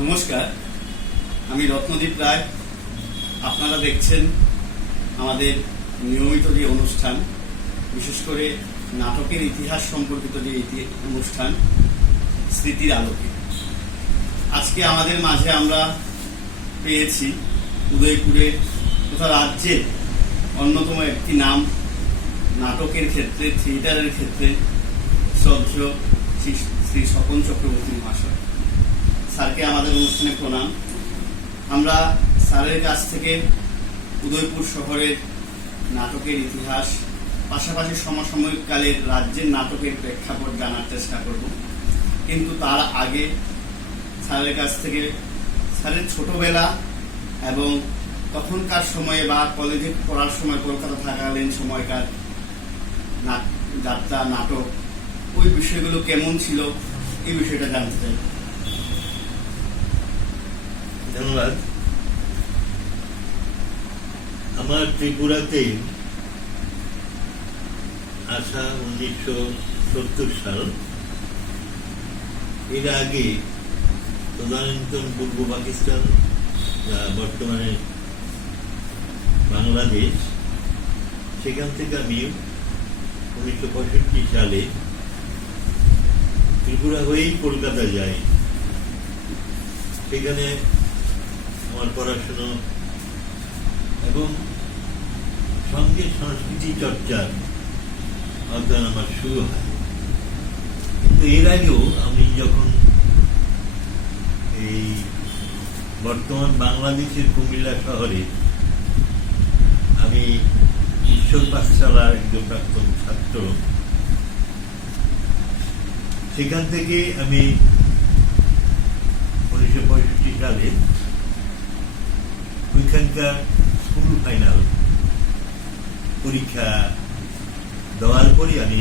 নমস্কার, আমি রত্নদীপ রায়। আপনারা দেখছেন আমাদের নিয়মিত যে অনুষ্ঠান, বিশেষ করে নাটকের ইতিহাস সম্পর্কিত যে অনুষ্ঠান স্মৃতির আলোকে। আজকে আমাদের মাঝে আমরা পেয়েছি উদয়পুরের তথা রাজ্যের অন্যতম একটি নাম নাটকের ক্ষেত্রে, থিয়েটারের ক্ষেত্রে শ্রদ্ধেয় শ্রী স্বপন চক্রবর্তী মহাশয়। স্যারকে আমাদের অনুষ্ঠানে প্রণাম। আমরা স্যারের কাছ থেকে উদয়পুর শহরের নাটকের ইতিহাস, পাশাপাশি সমসাময়িক কালের রাজ্যের নাটকের প্রেক্ষাপট জানার চেষ্টা করব। কিন্তু তার আগে স্যারের কাছ থেকে স্যারের ছোটবেলা এবং তখনকার সময়ে বা কলেজে পড়ার সময়, কলকাতা থাকাকালীন সময়কার যাত্রা, নাটক, ওই বিষয়গুলো কেমন ছিল, এই বিষয়টা জানতে চাই। ধন্যবাদ। আমার ত্রিপুরাতে আসা 1970 সাল। এর আগে তদানীন্তন পূর্ব পাকিস্তান, বর্তমানে বাংলাদেশ, সেখান থেকে আমি 1965 সালে ত্রিপুরা হয়েই কলকাতা যাই। সেখানে আমার পড়াশুনো এবং সঙ্গে সংস্কৃতি চর্চার অধ্যয়ন আমার শুরু হয়। কিন্তু এর আগেও আমি যখন এই বর্তমান বাংলাদেশের কুমিল্লা শহরে আমি ঈশ্বর পাঠশালার একজন প্রাক্তন ছাত্র, সেখান থেকে আমি 1965 সালে ওইখানকার স্কুল ফাইনাল পরীক্ষা দেওয়ার পরে আমি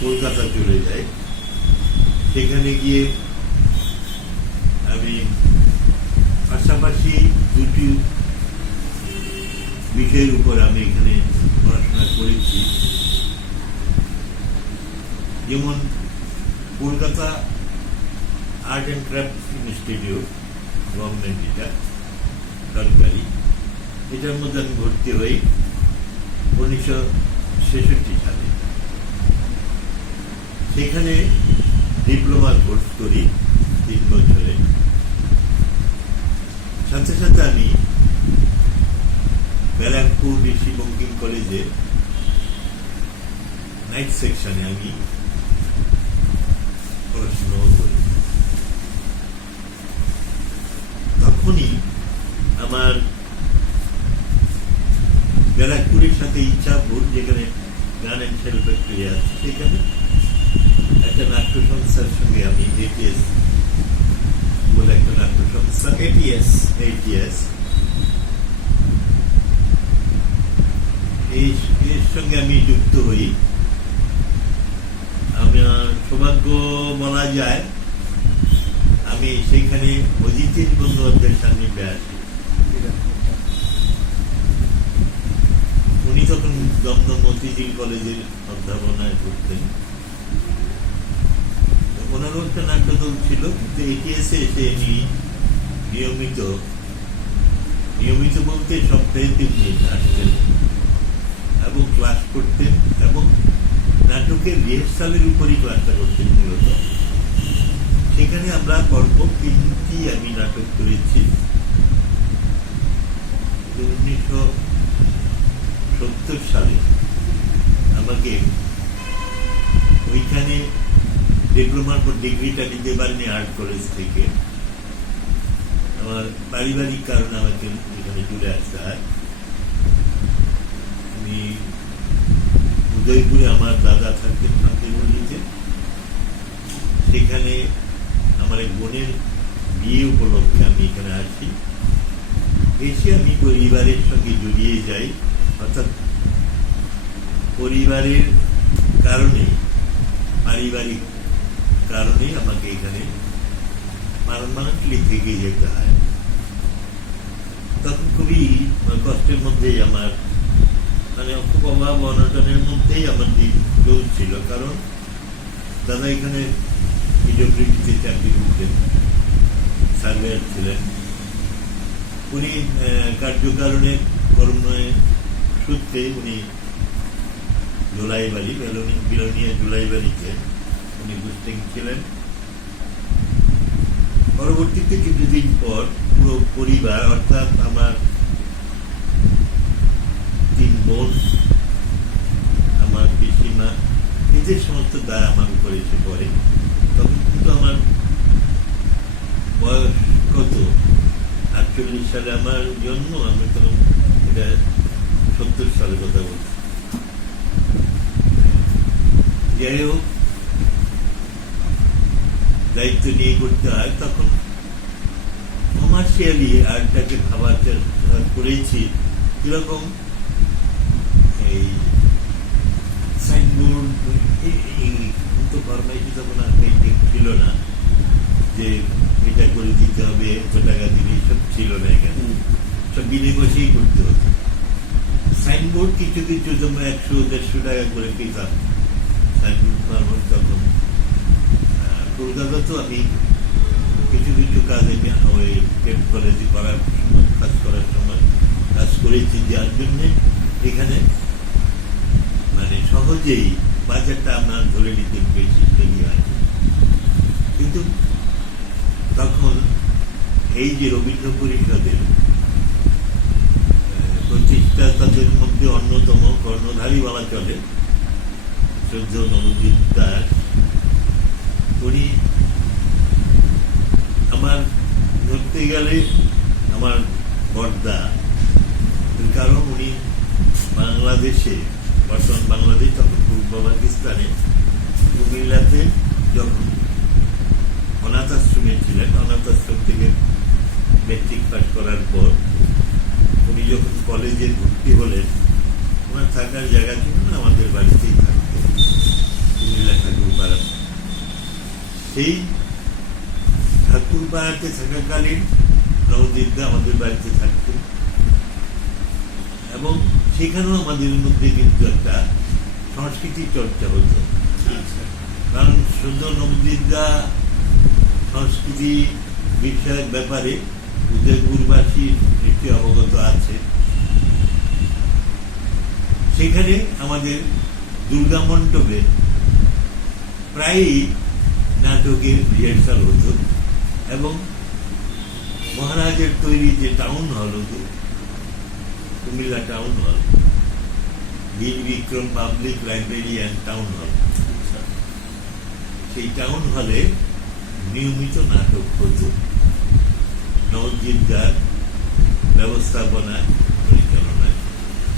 কলকাতা চলে যাই। সেখানে গিয়ে আমি পাশাপাশি দুটি বিষয়ের উপর আমি এখানে পড়াশোনা করেছি। যেমন Kolkata art and craft institute, government, এটা সরকারি, এটার মধ্যে আমি ভর্তি হই 1966 সালে। সেখানে ডিপ্লোমা কোর্স করি 3 বছরে। সাথে সাথে আমি ব্যারাকপুর ঋষি বঙ্কিম কলেজে নাইট সেকশনে আমি পড়াশোনা করি। তখনই আমার ব্যারাকপুরের সাথে ইচ্ছাপুর, যেখানে গান অ্যান্ড সেল ফ্যাক্টরি আছে, সেখানে একটা নাট্য সংস্থার সঙ্গে আমি এটিএস বলে একটা নাট্য সংস্থা, এটিএস এর সঙ্গে আমি যুক্ত হই। আমার সৌভাগ্য বলা যায়, আমি সেখানে অজিতেশ বন্দ্যোপাধ্যায়ের সান্নিধ্যে আসি। উনি তখন দমদম মতিঝিল কলেজের অধ্যাপনায় করতেন। ওনারও একটা নাট্যদল ছিল, কিন্তু এটিএসে এসে নিয়মিত বলতে সপ্তাহে 3 দিন আসতেন এবং ক্লাস করতেন, এবং নাটকের রিহার্সালের উপরই ক্লাসটা করতেন মূলত। সেখানে আমরা পর্ব 3টি আমি নাটক করেছি। 1970 সালে আমাকে ওইখানে ডিপ্লোমার পর ডিগ্রিটা নিতে পারিনি আর্ট কলেজ থেকে। আমার পারিবারিক কারণে আমাকে এখানে চলে আসতে হয়। আমি উদয়পুরে আমার দাদা থাকতেন শান্তিমল্লিতে, সেখানে আমার এক বোনের বিয়ে উপলক্ষে আমি এখানে আসি। এসে আমি পরিবারের সঙ্গে জড়িয়ে যাই, অর্থাৎ পরিবারের কারণে, পারিবারিক কারণে আমাকে এখানে পার্মানেন্টলি থেকে যেতে হয়। তখন খুবই কষ্টের মধ্যেই আমার, মানে খুব অভাব অনটনের মধ্যেই আমার দিন চলছিল। কারণ দাদা এখানে পিডব্লিউডিতে চাকরি করতেন, সার্ভেয়ার ছিলেন। উনি কার্যকারণে কর্মে সূত্রে উনি জুলাইবাড়ি বিলোনিয়া জুলাইবাড়িতে উনি পোস্টিং ছিলেন। পরবর্তীতে কিছুদিন পর পুরো পরিবার অর্থাৎ আমার 3 বোন, আমার পিসিমা, এদের সমস্ত দায় আমার উপরে এসে পড়ে। তখন কিন্তু আমার বয়স কত, 48 সালে আমার জন্ম, আমি তখন এটা 70 সালের কথা বলছি। যাই হোক, দায়িত্ব নিয়ে করতে হয়। তখন কমার্শিয়ালি আর্টটাকে খাবার করেছি কিরকম, এই সাইনবোর্ড তো ফরমাইটি তখন আর পেন্টিং ছিল না যে এটা করে দিতে হবে, এত টাকা দিলে, সব ছিল না। এখানে সব বিনে বসেই করতে হতো। সাইনবোর্ড কিছু কিছু তোমরা 100-150 টাকা করে পেতাম সাইনবোর্ড। তখন কলকাতা তো আমি কিছু কিছু কাজে ওই টেট কলেজে করার সময়, কাজ করেছি, যার জন্য এখানে মানে সহজেই বাজারটা আপনার ধরে নিতে বেশি দেরি হয়। কিন্তু তখন এই যে রবীন্দ্র পরিষদের প্রতিষ্ঠাতাদের মধ্যে অন্যতম কর্ণধারী বলা চলে শ্রদ্ধেয় নবদ্বীপ দাস, উনি আমার ধরতে গেলে আমার বড়দা। কারণ উনি বাংলাদেশে, বর্তমান বাংলাদেশ তখন পূর্ব পাকিস্তানে কুমিল্লাতে যখন অনাথ আশ্রমে ছিলেন, অনাথ আশ্রম থেকে মেট্রিক পাস করার পর উনি যখন কলেজে ভর্তি হলেন, ওনার থাকার জায়গা ছিল না, আমাদের বাড়িতেই থাকতো, কুমিল্লা ঠাকুরপাড়া। সেই ঠাকুরপাড়াতে থাকাকালীন নবদ্বীপদা আমাদের বাড়িতে থাকতেন এবং সেখানেও আমাদের মধ্যে কিন্তু একটা সংস্কৃতি চর্চা হতো। কারণ সুন্দর নবদ্বীপদা সংস্কৃতি বিষয়ের ব্যাপারে উদয়পুরবাসী নিশ্চয় অবগত আছে। সেখানে আমাদের দুর্গা মণ্ডপে প্রায়ই নাটকের রিহার্সাল হতো এবং মহারাজের তৈরি যে টাউন হল হতো, Comilla town hall, Bir Bikram public library and town hall, সেই টাউন হলে নিয়মিত নাটক হতো নবদ্বীপদার ব্যবস্থাপনায়, পরিচালনায়।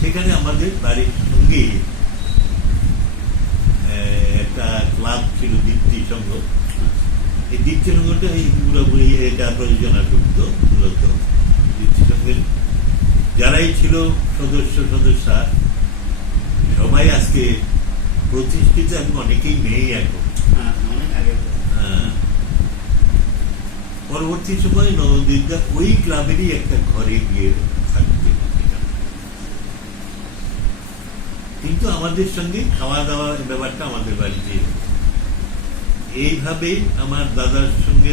সেখানে আমাদের বাড়ির সঙ্গে একটা ক্লাব ছিল, দীপ্তি সংঘ। এই দীপ্তি সংঘটা এই পুরোপুরি এটা প্রযোজনা করতো মূলত। দীপ্তি সংঘের যারাই ছিল সদস্যা সবাই আজকে প্রতিষ্ঠিত এবং অনেকেই নেই এখন। পরবর্তী সময় নবদ্বীপদা ওই ক্লাবেরই একটা ঘরে গিয়ে থাকতেন। কিন্তু আমাদের সঙ্গে খাওয়া দাওয়া ব্যাপারটা আমাদের বাড়িতে। এইভাবে আমার দাদার সঙ্গে,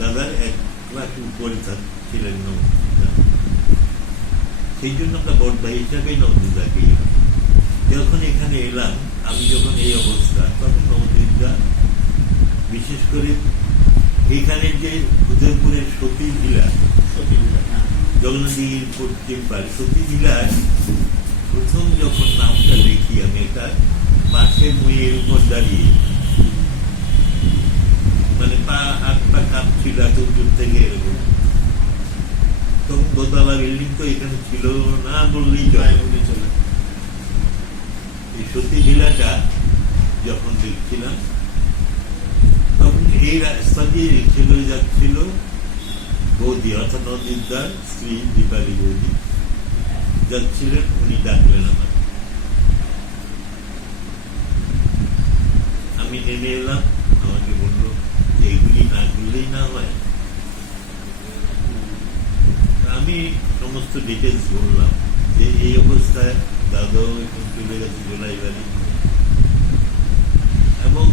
দাদার 1 ক্লাস উপরে ছিলেন নবদ্বীপদা, সেই জন্য আমরা বড় ভাই হিসাবে নবদ্বীপদাকে, যখন এখানে এলাম, আমি যখন এই অবস্থা, তখন নবদ্বীপদা বিশেষ করে এখানের যে উদয়পুরের সতী ভিলা, জগন্নাথীর পশ্চিম পাড় সতী ভিলায় প্রথম যখন নামটা দেখি আমি, এটা বাঁশের মুইয়ের উপর দাঁড়িয়ে, মানে হাত পা কাঁপছিল এত দূর থেকে এরকম। তখন দোতলা বিল্ডিং তো এখানে ছিল না বললেই চলে। এই সতী ভিলাটা যখন দেখছিলাম, তখন এই রাস্তা দিয়ে রিক্সা করে যাচ্ছিল বৌদি, অর্থাৎ নবদ্বীপদার স্ত্রী দীপালি বৌদি যাচ্ছিলেন। উনি ডাকলেন আমার, আমি নেমে এলাম। আমাকে বললো যে এইগুলি না করলেই না হয়। আমি সমস্ত ডিটেলস বললাম যে এই অবস্থায় দাদাও এখন চলে গেছে জোলাইবাড়ি, এবং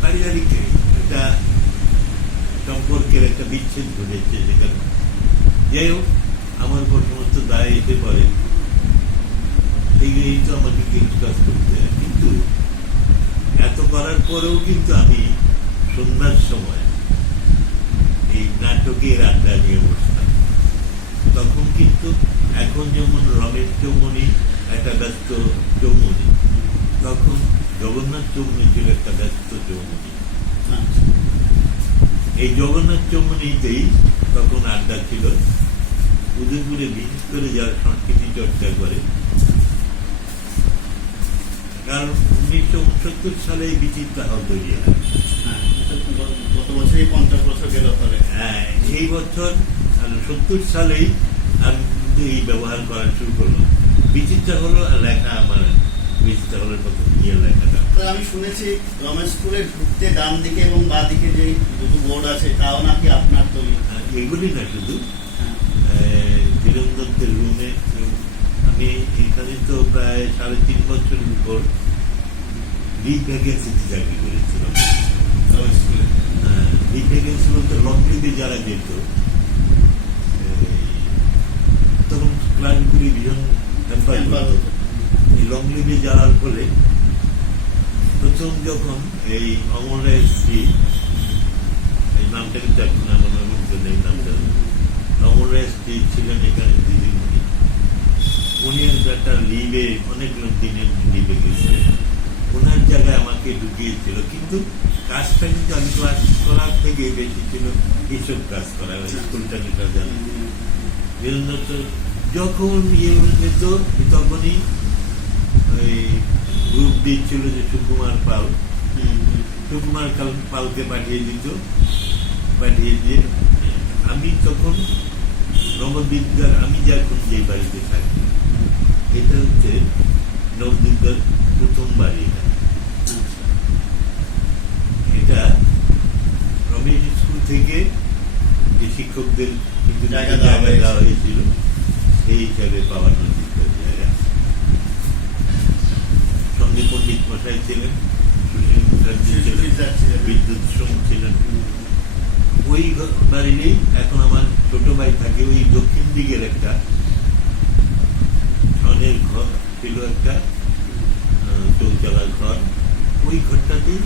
পারিবারিক একটা সম্পর্কের একটা বিচ্ছেদ ঘটেছে সেখানে। যাই হোক, আমার উপর সমস্ত দায় এসে পড়ে, এই তো আমাকে কিছু কাজ করতে হয়। কিন্তু এত করার পরেও কিন্তু আমি সন্ধ্যার সময় এই নাটকের আড্ডা নিয়ে বসতাম। তখন কিন্তু এখন যেমন রমেশ চৌমনি একটা ব্যস্ত চৌমনি, তখন জগন্নাথ চৌমনি ছিল একটা ব্যস্ত চৌমনি। আচ্ছা। এই জগন্নাথ চৌমনিতেই তখন আড্ডা ছিল। উদয়পুরে বিশেষ করে যারা সংস্কৃতি চর্চা করে, কারণ 1969 সালে বিচিত্রা হল তৈরি হয়। হ্যাঁ, গত বছরই 50 বছর গেল ফলে। হ্যাঁ, এই বছর 70 সালেই আমি কিন্তু এই ব্যবহার করা শুরু করলাম। বিচিত্রা হলো লেখা আমার, বিচিত্রা হলের কথা নিয়ে লেখাটা। তো আমি শুনেছি রমেশ স্কুলে ঢুকতে ডান দিকে এবং বাঁ দিকে যে দুটো বোর্ড আছে তাও নাকি আপনার তৈরি। এগুলি না শুধু হ্যাঁ। ধীরেন্দ্রের রুমে আমি এখানে তো প্রায় 3.5 বছরের উপর লিভ ভ্যাকেন্সিতে চাকরি করেছিলাম। রমেশ স্কুলে লিভ ভ্যাকেন্সি বলতে লং লিভে যারা যেত, তখন ক্লাসগুলি ভীষণ ক্যাম্পার হতো। এই লং লিভে যাওয়ার ফলে প্রথম যখন এই অমর রায় স্ত্রী, এই নামটা কিন্তু এখন আমার মনে নেই নামটা, অমর রায় স্ত্রী ছিলেন এখানে দিদিমণি। উনি একটা লিভে অনেক দিনের লিভে গেছে, ওনার জায়গায় আমাকে ঢুকিয়েছিল। কিন্তু কাজটা কিন্তু আমি ক্লাস করার থেকে বেশি ছিল এইসব কাজ করা, স্কুলটা নিতে জানা। যখন ইয়ে যেত তখনই ওই গ্রুপ দিচ্ছিল যে সুকুমার পাল, সুকুমার পালকে পাঠিয়ে দিত। পাঠিয়ে দিয়ে আমি তখন নবদ্বীপদার, আমি যখন যে বাড়িতে থাকি, এটা হচ্ছে নবদ্বীপদার প্রথম বাড়ি। এটা রমেশ স্কুল থেকে যে শিক্ষকদের কিন্তু জায়গা দেওয়া হয়েছিল, সেই হিসাবে পাওয়ার নদীর জায়গা। সঙ্গে পণ্ডিত মশাই ছিলেন, সুশীল মুখার্জি ছিলেন, বিদ্যুৎ সোম ছিলেন। ওই বাড়িতেই এখন আমার ছোট ভাই থাকে। ওই দক্ষিণ দিকের একটা ছনের ঘর ছিল, একটা চৌচালার ঘর। ওই ঘরটাতেই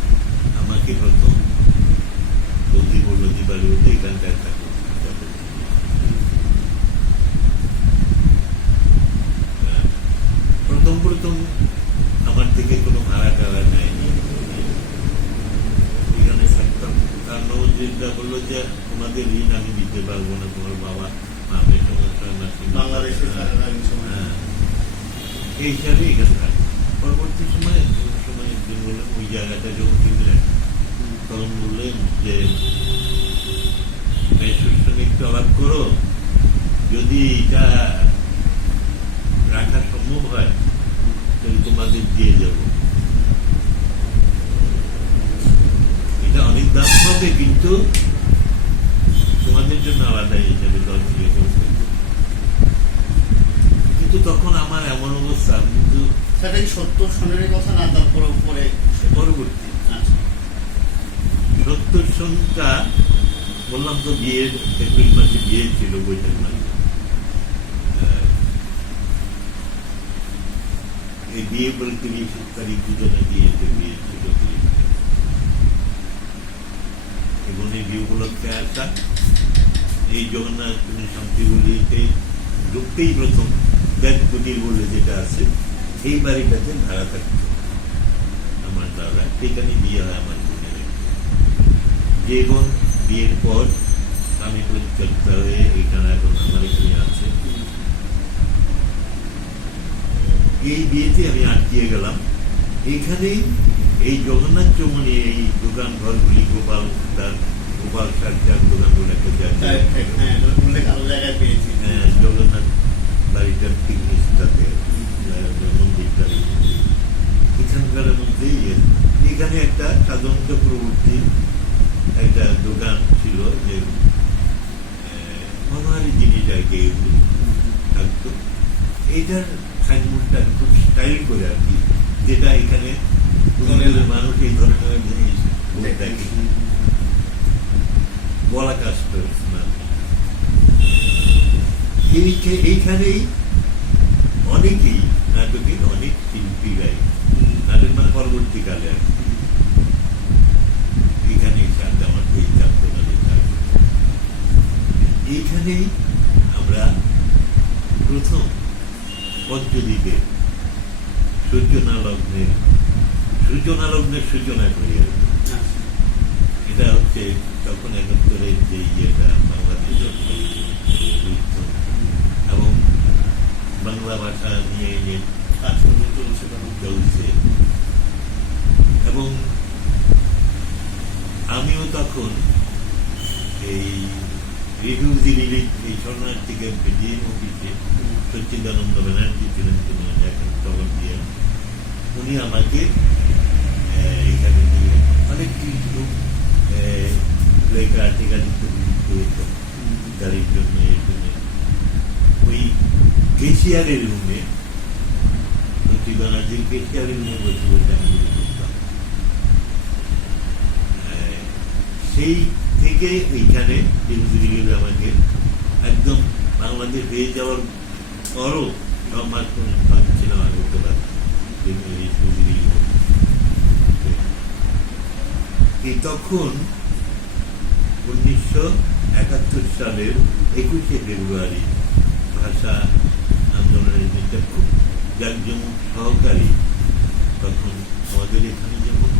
আমাকে প্রথম বৌদি বলল দিবাড়ি বলতে এখানটায় থাকো। প্রথম আমার থেকে কোনো ভাড়া টাড়া নেয়নি, এখানে থাকতাম। তার নবদ্বীপটা বললো যে তোমাদের ঋণ আমি দিতে পারবো না, তোমার বাবা মাপের সমস্যা বাংলাদেশে এই হিসাবে এখানে থাকবো। পরবর্তী সময় একদিন বললাম ওই জায়গাটা যখন কিনলেন, তখন বললেন যে সঙ্গে একটু আলাপ করো, যদি এটা রাখা সম্ভব হয় তাহলে তোমাদের দিয়ে যাব। এটা অনেক দাম হবে, কিন্তু তোমাদের জন্য আলাদা হিসাবে 10 দিয়ে করতে। কিন্তু তখন আমার এমন অবস্থা, কিন্তু সেটা কি 70 সনেরই কথা না, তারপর পরে পরবর্তী 70 সনটা বললাম তো, বিয়ের এপ্রিল মাসে বিয়ে ছিল, বৈশাখ মাসে। এই বিয়ে বলে 30 তারিখ দুজনে বিয়েতে বিয়ে ছিল। এবং এই বিয়ে উপলক্ষে আসা এই জগন্নাথ শান্তিগুলিতে ঢুকতেই প্রথম ব্যাগ কুটির বলে যেটা আছে, এই বাড়িটাতে ভাড়া থাকত আমার দাদা। সেখানে বিয়ে হয় আমার বোনের। যে বোন বিয়ের পর আমি পরিচর্যা হয়ে এখানে এখন আমার এখানে আছে। এই বিয়েতে আমি আটকিয়ে গেলাম। এইখানেই এই জগন্নাথ চৌমনি এই দোকান ঘরগুলি, গোপাল সার্জার দোকানগুলো একটা জায়গায়, জগন্নাথ বাড়িটার ঠিক নিচটাতে মন্দিরটা, এখানকার মধ্যেই এখানে একটা সাধন চক্রবর্তী একটা দোকান ছিল, যে মনোহারি জিনিস আর কি থাকতো। এইটার সাইনবোর্ডটা খুব স্টাইল করে আর কি, যেটা এখানে মানুষ এই ধরনের জিনিস বলে থাকে। বলা কাষ্ট এইখানেই অনেকেই নাটকের অনেক শিল্পীরাই নাটক মানে পরবর্তীকালে আর কি এইখানেই আমার এই চাপ্তনাদের এইখানেই আমরা প্রথম পঞ্চদীপের সূচনালগ্নের সূচনা করি আর কি। এটা হচ্ছে তখন 71-এর যে ইয়েটা বাংলাদেশ যুদ্ধ এবং বাংলা ভাষা নিয়ে যে কাজকর্ম চলছে এবং আমিও তখন এই রিফিউজি রিলিফ এই শরণার্থী ক্যাম্পে ডিএম অফিসে সচ্চিদানন্দ ব্যানার্জি ছিলেন তিনি এখন খবর দিয়ে উনি আমাকে এখানে নিয়ে অনেক কিছু আর্টিকেল করেছেন গাড়ির জন্য এর জন্য ওই কেশিয়ারের রুমে সত্যি ব্যানার্জির কেশিয়ারের রুমে বসে বসে আমি করতাম সেই থেকে এইখানে আমাকে একদম বাংলাদেশ পেয়ে যাওয়ার পরও সব মাস পাচ্ছিলাম আর করতে পারছি তখন 1971 সালের 21শে ফেব্রুয়ারি ভাষা আন্দোলনের যেটা খুব জাঁকজমক সহকারী তখন আমাদের এখানে যেমন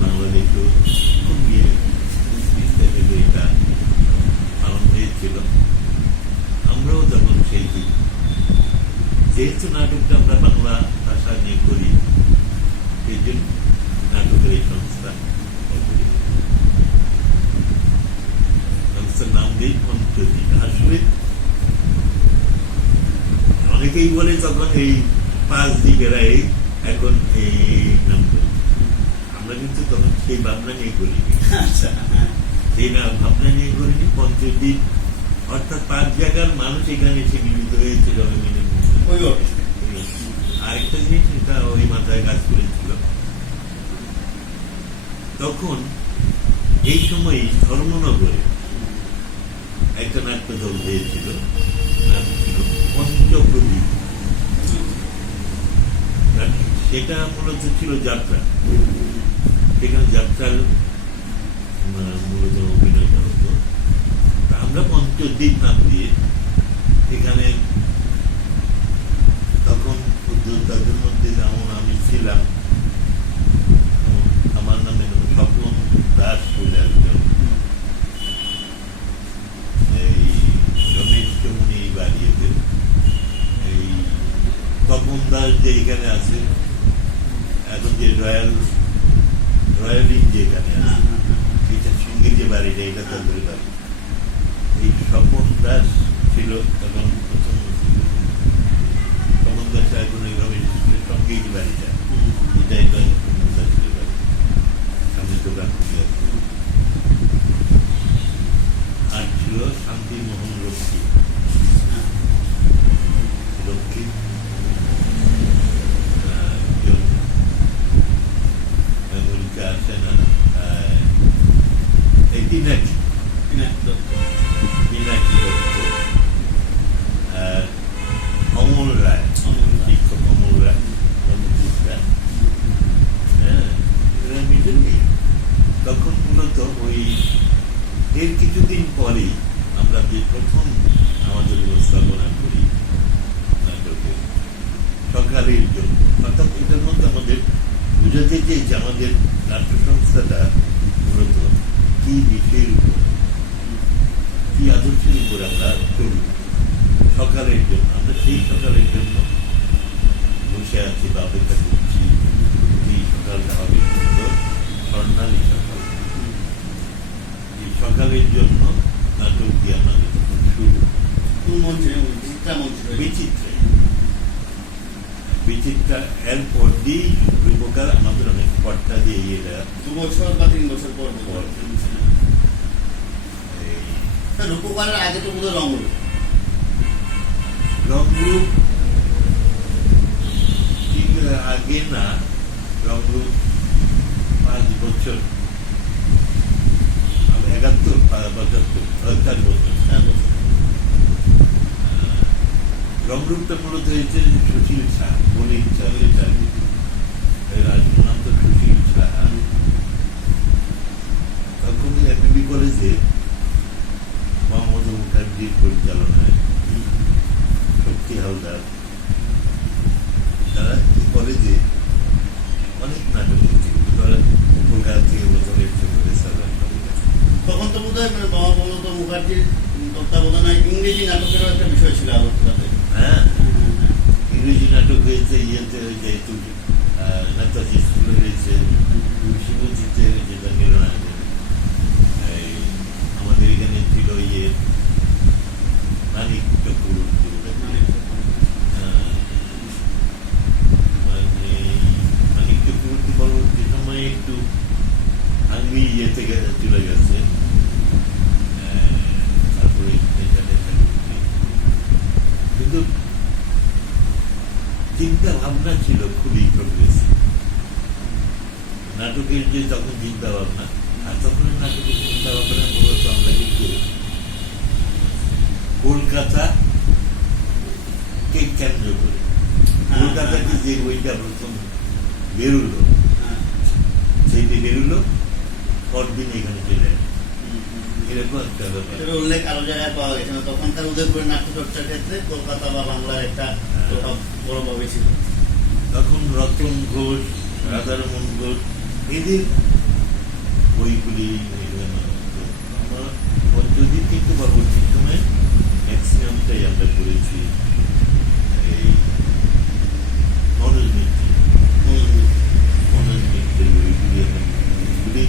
বাংলাদেশও খুব বিস্তারিত এটা পালন হয়েছিল আমরাও তখন সেই দিন যেহেতু নাটকটা আমরা বাংলা ভাষা নিয়ে করি সেই জন্য নাটকের এই সংস্থার নাম দিই পঞ্চদীপ আসলে অনেকেই বলে তখন এই 5 দ্বীপেরা এখন এই নাম আমরা কিন্তু তখন সেই ভাবনা নিয়ে করিনি সেই ভাবনা নিয়ে করিনি পঞ্চদীপ অর্থাৎ 5 জায়গার মানুষ এখানে এসে মিলিত হয়েছিল আরেকটা জিনিস এটা ওই মাথায় কাজ করেছিল তখন এই সময় ধর্মনগরে একটা নাট্যদল হয়েছিল নাম ছিল পঞ্চপ্রদীপ সেটা মূলত ছিল যাত্রা সেখানে যাত্রার মূলত অভিনয় করা হতো আমরা পঞ্চদ্বীপ নাম দিয়ে এখানে তখন উদ্যোক্তাদের মধ্যে যেমন আমি ছিলাম আমার নামে স্বপন দাস বলে একজন এই রমেশ চমুনি বাড়িয়েছে এই তপন দাস যে এখানে আছে এখন যে রয়্যাল ইন যে এখানে আছে এটার সঙ্গে যে বাড়িটা এটা তাদের বাড়ি এই স্বপন দাস ছিল তখন প্রথম স্বপন দাস এখন এই রমেশ সঙ্গে যে বাড়িটা এটাই স্বপন দাসের বাড়ি সামনে দোকান খুলে আর ছিল শান্তিমোহন রক্ষী আমেরিকা আছে না এই পিনাকি আর অমল রায় শিক্ষক অমল রায় হ্যাঁ এরা মিডলই তখন মূলত ওই এর কিছুদিন পরেই আমরা যে প্রথম আমাদের উপস্থাপনা করি নাটকে সকালের জন্য অর্থাৎ এটার মধ্যে আমাদের বুঝাতে চাই যে আমাদের নাট্য সংস্থাটা মূলত কি বিষয়ের উপর কি আদর্শের উপর আমরা করি সকালের জন্য আমরা সেই সকালের জন্য বসে আছি বা অপেক্ষা করছি এই সকালটা হবে সুন্দর স্বর্ণালী সকাল এই সকালের জন্য নাটক দিয়ে আমাদের তখন শুরু বিচিত্রা এরপর দিয়েই রূপকার আমাদের অনেক পট্টা দিয়ে এটা 2 বছর বা 3 বছর পর রূপকারের আগে তো বোধহয় রংরূপ ঠিক আগে না রংরূপ 5 বছর 71 75 4 বছর। চার বছর। রংরূপটা মূলত হয়েছে সুশীল শাহ, বলির রাজনাম তো সুশীল শাহ। তখন এমবিবি কলেজে মোহাম্মদ মুখার্জির পরিচালনায় শক্তি হালদার তারা কলেজে অনেক নাটক হয়েছে। কলকাতা থেকে প্রথমে তখন তো বোধ হয় মমতা মুখার্জির তত্ত্বাবধানে ইংরেজি নাটকেরও একটা বিষয় ছিল আলোচনাতে। হ্যাঁ, ইংরেজি নাটক হয়েছে, ইয়েতে যেহেতু নেতাজি স্কুলে হয়েছে, শিবজিতে যেটা গেল না, আমাদের এখানে ছিল ইয়ে মানিক কাপুর, মানিক চক্রবর্তী পরবর্তী সময়ে একটু আঙ্গি ইয়েতে চলে গেছে। তারপরে কিন্তু চিন্তা ভাবনা ছিল খুবই প্রগ্রেসিভ নাটকের, যে তখন চিন্তা ভাবনা। আর তখন নাটকের চিন্তা ভাবনা মূলত আমরা কিন্তু কলকাতা কে কেন্দ্র করে, কলকাতাতে যে বইটা প্রথম বেরোলো সেইটা বেরোলো, পরদিন এখানে চলে আসে, এরকম একটা ব্যাপার। উল্লেখ আরো জায়গায় পাওয়া গেছে না, তখনকার উদয়পুরের নাট্যচর্চার ক্ষেত্রে কলকাতা বা বাংলার একটা প্রভাব বড়ভাবে ছিল। তখন রতন ঘোষ, রাধারমন ঘোষ এদের বইগুলি আমরা পদ্ধতি, কিন্তু পরবর্তী সময়ে ম্যাক্সিমামটাই আমরা করেছি এই মনোজ মিত্রের বইগুলি।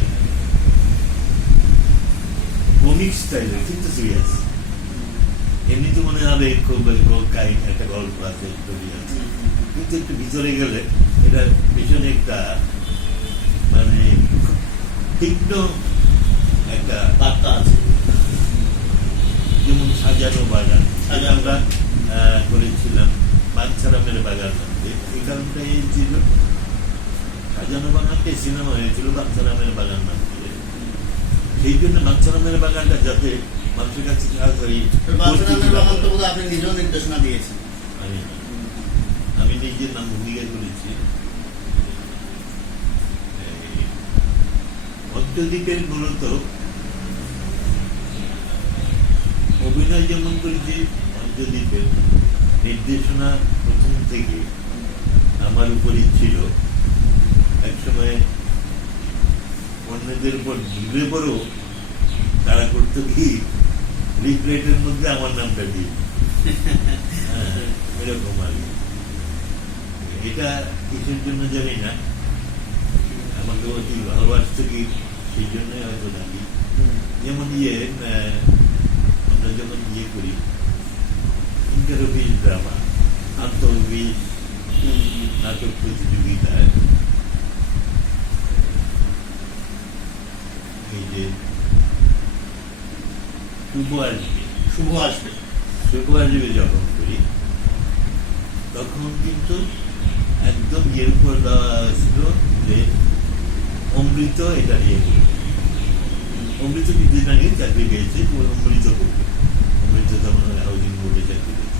কমিক স্টাইলের, কিন্তু সিরিয়াস। এমনি তো মনে হবে খুব একটা গল্প আছে, স্টোরি আছে, কিন্তু একটু ভিতরে গেলে এটার পিছনে একটা মানে তীক্ষ্ণ একটা বার্তা আছে। যেমন সাজানো বাগান, আমরা করেছিলাম বাঞ্ছারামের বাগান মধ্যে। এই কারণটা এই ছিল, সাজানো বাগানটাই সিনেমা হয়েছিল বাঞ্ছারামের বাগান নাম দিয়ে। সেই জন্য বাঞ্ছারামের বাগানটা যাতে মানুষের কাছে আপনি নিজেও নির্দেশনা দিয়েছেন। আমি নিজের নাম ভূমিকা করেছি। পঞ্চদ্বীপের মূলত অভিনয় যেমন করেছি, পঞ্চদ্বীপের নির্দেশনা প্রথম থেকে আমার উপরই ছিল। একসময় অন্যদের উপর ঝুলে পড়েও তারা করতো কি, লিফলেটের মধ্যে আমার নামটা দিয়ে এরকম আর কি। এটা কিসের জন্য জানি না, আমাকে অতি ভালোবাসতো কি সেই জন্যই হয়তো জানি। যেমন আমরা যখন করি ইন্টার অফিস ড্রামা, আন্তঃ অফিস নাটক প্রতিযোগিতায়, এই যে শুভ আসবে যখন করি, তখন কিন্তু একদম এর উপর দেওয়া ছিল যে অমৃত এটা নিয়ে করবে। অমৃত কিছুদিন আগে চাকরি পেয়েছে, অমৃত করবে। অমৃত তখন হাউজিং বোর্ডে চাকরি পেয়েছে।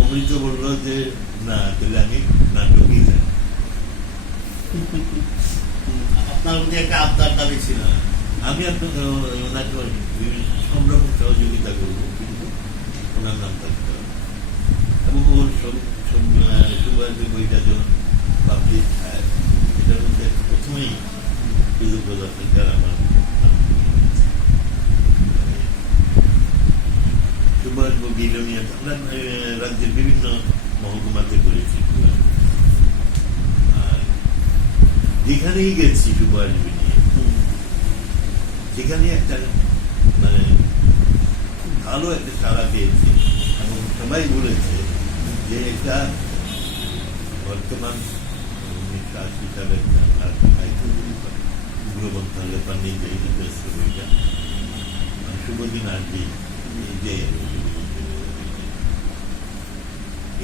অমৃত বলল যে না, তাহলে আমি নাটকই যাই। আপনার মধ্যে একটা আবদার দাবি ছিল, আমি আপনাকে সব রকম সহযোগিতা করবো, কিন্তু ওনার নাম থাকতে হবে। এবং ওর সুভাষের বইটা যখন পাবলিশ হয়, এটার মধ্যে প্রথমেই কৃতজ্ঞতা সরকার আমার সুভাষ বিলমিয়া। আমরা রাজ্যের বিভিন্ন মহকুমাতে করেছি, আর যেখানেই গেছি সুভাষ নিয়ে, সেখানে একটা মানে খুব ভালো একটা সাড়া পেয়েছি। এবং সবাই বলেছে যে এটা বর্তমান 1980 সালে উগ্রপন্থার পানি বইটা শুভদিন আর যে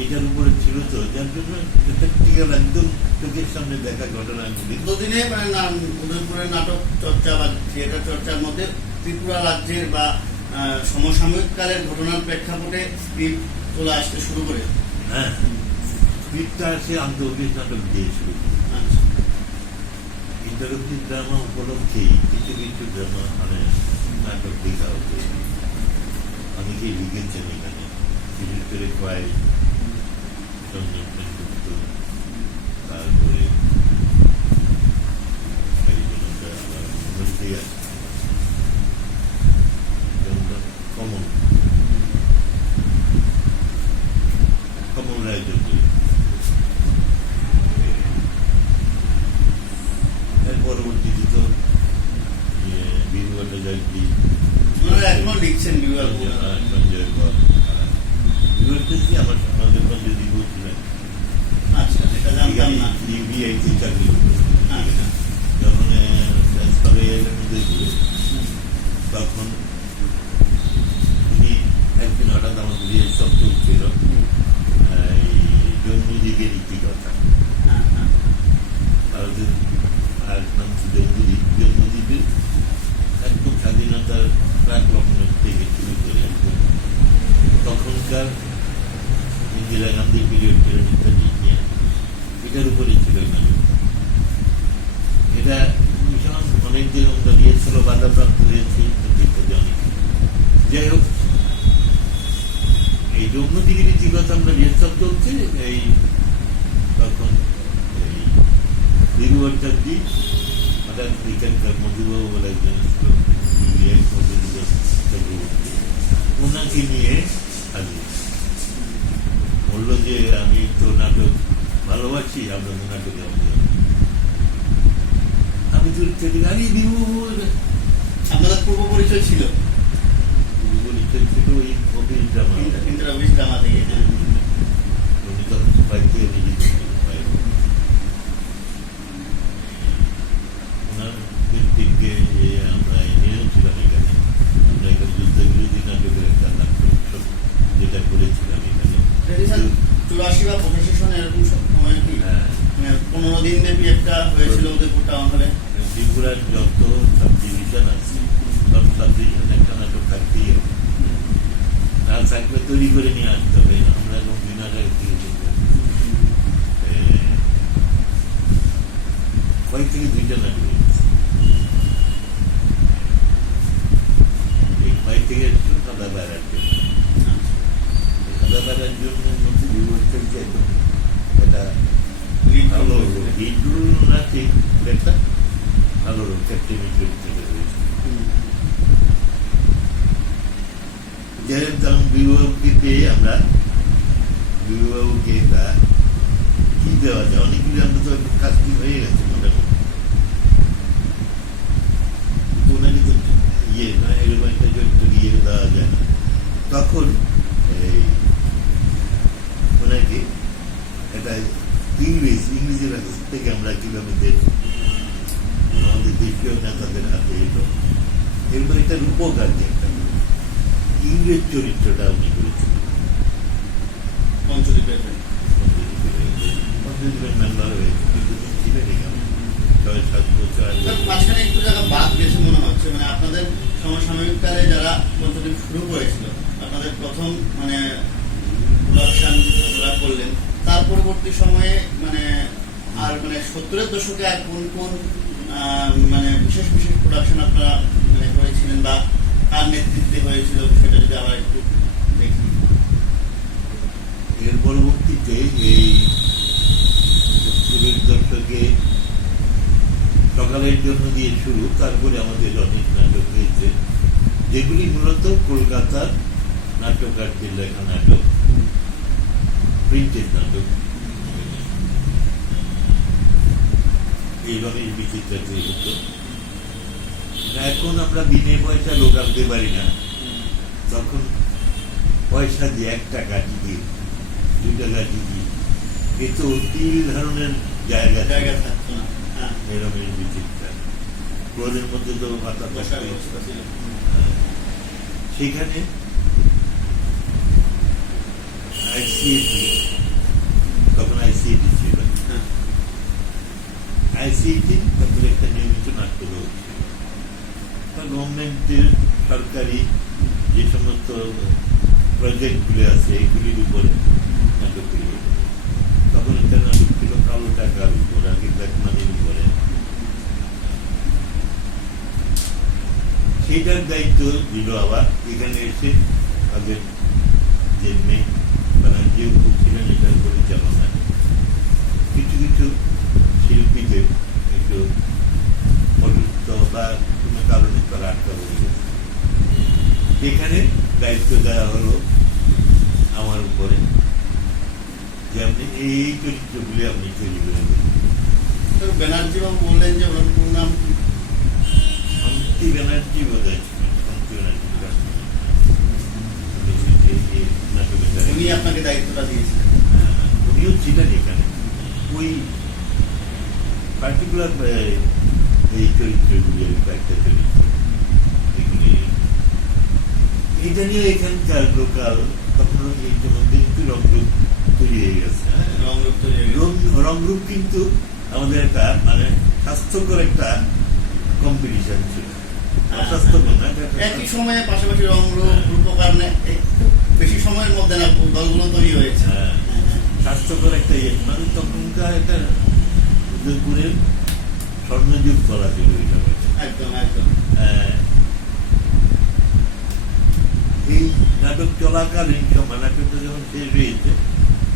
এটার উপরে ছিল তো, যার জন্য প্র্যাকটিক্যাল একদম চোখের সামনে দেখা ঘটনাগুলি দুদিনে মানে উদয়পুরের নাটক চর্চা বা থিয়েটার চর্চার মধ্যে ত্রিপুরা রাজ্যের বা সমসাময়িক কালের ঘটনার প্রেক্ষাপটে স্ক্রিপ্ট চলে আসতে শুরু করে। হ্যাঁ, স্ক্রিপ্টটা সে আন্তর্জাতিক নাটক দিয়ে শুরু করে। আচ্ছা। ইন্টারেক্টিভ ড্রামা উপলক্ষেই কিছু কিছু ড্রামা মানে নাটক দেখা হতো, অনেকেই লিখেছেন এখানে, বিশেষ করে কয়েক রঞ্জন সেনগুপ্ত, তারপরে কমল রায়চৌধুরী, এর পরবর্তীতে তো বিভু ভট্টাচার্য, ওনারা এখনো লিখছেন বিভাগ। সঞ্জয় কর, বিভট্টাচার্য আমাদের মধ্যে বিভু ছিলেন। আচ্ছা, এটা জানতাম না। ইউবিআইতে চাকরি করতেন। আচ্ছা। যখন ট্রান্সফার হয়ে গেলেন উদয়পুরে, তখন তিনি একদিন হঠাৎ আমাদের দিয়ে সব চলছিল জন্মদ্বীপের ইতিকথা। ভারতের আর নাম ছিল জন্মদ্বীপ। জন্মদ্বীপের একদম স্বাধীনতার প্রাক লগ্ন থেকে শুরু করে একদম তখনকার ইন্দিরা গান্ধী পিরিয়ড ইত্যাদি নিয়ে এটার উপরেই ছিল নাটক। এটা ভীষণ অনেক দিন আমরা দিয়েছিল, বাধাপ্রাপ্ত হয়েছি অনেক। যাই হোক, এই জন্মদিনের ইতিকথা আমরা রিহার্সাল করছি, এই তখন এই বিভু ভট্টাচার্য হঠাৎ এখানকার মধুবাবু বলে একজন চক্রবর্তী, ওনাকে নিয়ে হাজির বললো যে আমি তো নাটক ভালোবাসি, আপনাদের নাটকে আমি তো আমি বিভু, আপনাদের পূর্ব পরিচয় ছিল? পূর্ব পরিচয় ছিল ওই office drama, inter office drama থেকে। উনি তখন বাইকে ওনার ব্যক্তিকে আমরা এনেছিলাম এখানে। আমরা এখানে যুদ্ধ বিরোধী নাটকের একটা নাট্য উৎসব যেটা করেছিলাম এখানে 84 বা 85 সনে এরকম সময় কি 15 দিন ব্যাপী একটা হয়েছিল উদয়পুর টাউন হলে। ত্রিপুরার যত সব ডিভিশন আছে সব সাব ডিভিশন একটা নাটক থাকতেই হবে, আর থাকলে তৈরি করে নিয়ে আসতে হবে। আমরা এখন বিনাটার কয়েক থেকে 2টা নাটক হয়েছে, কয়েক থেকে সাদা বেড়ার জন্য। সাদা বেড়ার জন্য মধ্যে বিবর্তন একদম এটা ভালো হিটগুলো না, ঠিক একটা ভালো ক্যাপ্টেন হিসেবে হয়েছে। যেরকম বিবাহকে পেয়ে আমরা বিবাহকে এটা কি দেওয়া যায়, অনেকগুলি আমরা তো কাজটি হয়ে গেছে মোটামুটি। ওনাকে তো ইয়ে না এরকম একটা একটু ইয়ে দেওয়া যায় না। তখন এই ওনাকে এটা ইংরেজির কাছ থেকে আমরা কিভাবে দেখি আমাদের দেশীয় নেতাদের হাতে এলো, এরকম একটা রূপকার একটা ইংরেজ চরিত্রটা উনি করেছিলেন। পঞ্চদ্বীপের মেম্বার হয়েছে, কিছুদিন ছিলেন এখানে 6-7 বছর আগে। মাঝখানে একটু জায়গা বাদ গেছে মনে হচ্ছে, মানে আপনাদের সমসাময়িক কালে যারা পঞ্চদ্বীপ শুরু করেছিল, আপনাদের প্রথম মানে প্রোডাকশন যারা করলেন, তার পরবর্তী সময়ে মানে আর মানে 70-এর দশকে আর কোন কোন মানে বিশেষ বিশেষ প্রোডাকশন আপনারা মানে করেছিলেন বা কার নেতৃত্বে হয়েছিল, সেটা যদি আবার একটু দেখি। এর পরবর্তীতে এই 70-এর দশকে সকালের জন্য দিয়ে শুরু, তারপরে আমাদের অনেক নাটক হয়েছে যেগুলি মূলত কলকাতার নাট্যকারদের লেখা নাটক, প্রিন্টেড নাটক। এইভাবে বিচিত্রাতে হতো। এখন আমরা বিনে পয়সা লোক আনতে পারি না, তখন পয়সা দিয়ে 1 টাকা টিকিট 2 টাকা টিকিট, এ তো 3 ধরনের জায়গা থাকতো না। এরকম বিচিত্রা ক্লোজের মধ্যে তো মাথা বসা সেখানে আইসিএটি, তখন আইসিএটি ছিল, হ্যাঁ। আইসিএটি তারপরে একটা নিয়মিত নাট্যদল ছিল। গভর্নমেন্টের সরকারি যে সমস্ত প্রজেক্টগুলো আছে এগুলির উপরে নাটকগুলি হতো। তখন একটা নাটক ছিল কালো টাকার উপর, আগে ব্ল্যাক মানির উপরে। সেইটার দায়িত্ব দিল আবার এখানে এসে তাদের যে মেয়ে যে ছিলেন এটার পরিচালনা, কিছু কিছু শিল্পীদের একটু অসুস্থ বা কোনো কারণে তারা আটকা পড়ে গেছে। এখানে দায়িত্ব দেওয়া হলো আমার উপরে যে আপনি এই চরিত্রগুলি আপনি তৈরি করে দেবেন। ব্যানার্জি বাবু বললেন যে ওনার পুরো নাম কি? শান্তি ব্যানার্জি বোধ হয় ছিলেন, শান্তি ব্যানার্জি। উনি আপনাকে দায়িত্বটা দিয়েছিলেন? উনিও ছিলেন এখানে ওই পার্টিকুলার এই চরিত্রগুলি, কয়েকটা চরিত্র এগুলি এটা নিয়ে এখানকার লোকাল তখন এইটার মধ্যে একটু রংরূপ তৈরি হয়ে গেছে। রংরূপ কিন্তু আমাদের একটা মানে স্বাস্থ্যকর একটা কম্পিটিশন ছিল। অস্বাস্থ্যকর না, একই সময়ে পাশাপাশি রংরূপ রূপকার একটু বেশি সময়ের মধ্যে না দলগুলো তৈরি হয়েছে। স্বাস্থ্যকর একটা ইয়ে মানে তখনকার একটা উদয়পুরের স্বর্ণযুগ বলা ছিল ওইটা। একদম একদম। এই নাটক চলাকালীন সময় নাটকটা যখন শেষ হয়েছে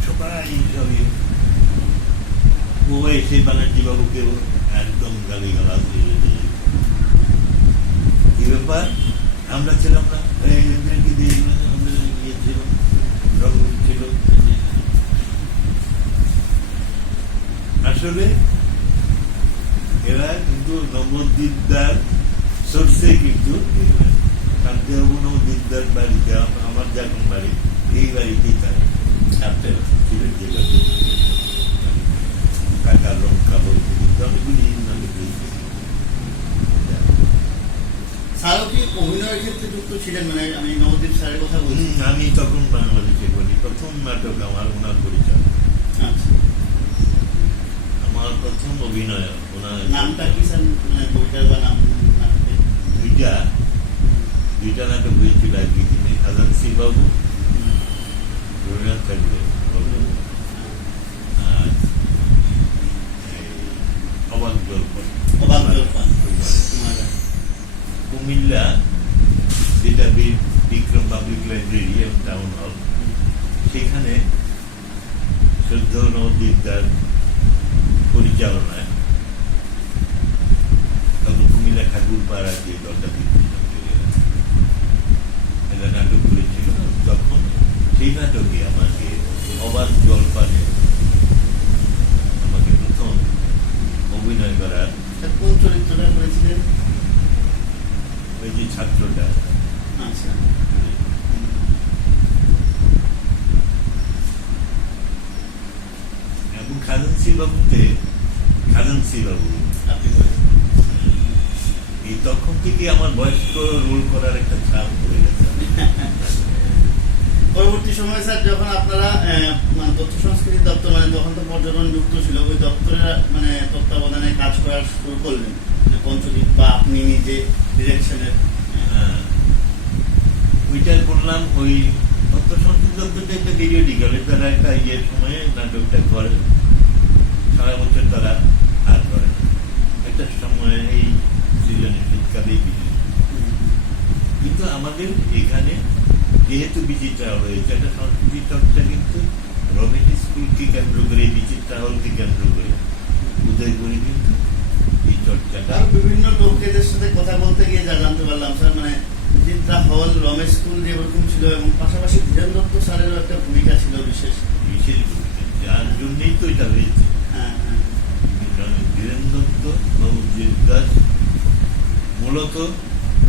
সবাই সবই ও এসে ব্যানার্জি বাবুকে একদম গালি গালা দিয়ে কি ব্যাপার, আমরা ছিলাম না, আমাদের ইয়ে ছিল, রঙ ছিল। আসলে এরা কিন্তু নবদ্বীপদার সোর্সে কিন্তু শান্তিবাবু নবদ্বীপদার বাড়িতে আমার যখন বাড়ি এই বাড়িতেই থাকে ছিলেন, যে কাকা লঙ্কা বলতে কিন্তু অনেকগুলি স্যারও কি অভিনয়ের ক্ষেত্রে যুক্ত ছিলেন? মানে আমি নবদ্বীপ স্যারের কথা বলছি। আমি তখন বাংলাদেশে বলি প্রথম নাটক আমার ওনার পরিচয়। আচ্ছা, আমার প্রথম অভিনয় ওনার। নামটা কি স্যার? মানে বইটার বা নাম? দুইটা নাটক হয়েছিল একই দিনে, খাজানসি বাবু, রবীন্দ্রনাথ ঠাকুরের আর অবাক জলপান। কুমিল্লা, যেটা বিক্রম পাবলিক লাইব্রেরি এবং টাউন হল, সেখানে শ্রদ্ধ নবদ্বীপদার পরিচালনায় তখন কুমিল্লা ঠাকুরপাড়া যে দলটা একটা নাটক করেছিল। তখন সেই নাটকে আমাকে অবাক জলপানে আমাকে প্রথম অভিনয় করার। কোন চরিত্রটা করেছিলেন? ওই যে ছাত্রটা। আচ্ছা, এবং খাজানসি বাবুতে খাজানসি বাবু আপনি করেছেন। এই তখন থেকে আমার বয়স্ক রোল করার একটা ছাপ পড়ে গেছে। পরবর্তী সময় স্যার যখন আপনারা মানে তথ্য সংস্কৃতি দপ্তর, মানে তখন তো পর্যটন যুক্ত ছিল, ওই দপ্তরের মানে তত্ত্বাবধানে কাজ করা শুরু করলেন, মানে পঞ্চদীপ বা আপনি নিজে ডিরেকশনের। ওইটা করলাম। ওই তথ্য সংস্কৃতি দপ্তরটা একটা পিরিয়ডিক্যাল, তারা একটা ইয়ের সময়ে নাটকটা করে, সারা বছর তারা আর করে একটা সময় এই সিজনে শীতকালেই বিচিত্রা। কিন্তু আমাদের এখানে যেহেতু বিচিত্রা রয়েছে, একটা সংস্কৃতি চর্চা কিন্তু রমেশ স্কুলকে কেন্দ্র করে, বিচিত্রা হলকে কেন্দ্র করে উদয়পুরে কিন্তু এই চর্চাটা। বিভিন্ন লোকেদের সাথে কথা বলতে গিয়ে যা জানতে পারলাম স্যার, মানে বিচিত্রা হল, রমেশ স্কুল যেরকম ছিল, এবং পাশাপাশি ধীরেন দত্ত স্যারেরও একটা ভূমিকা ছিল বিশেষ ভূমিকা, যার জন্যই তো এটা হয়েছে। ধীরেন দত্ত, নবদ্বীপ দাস মূলত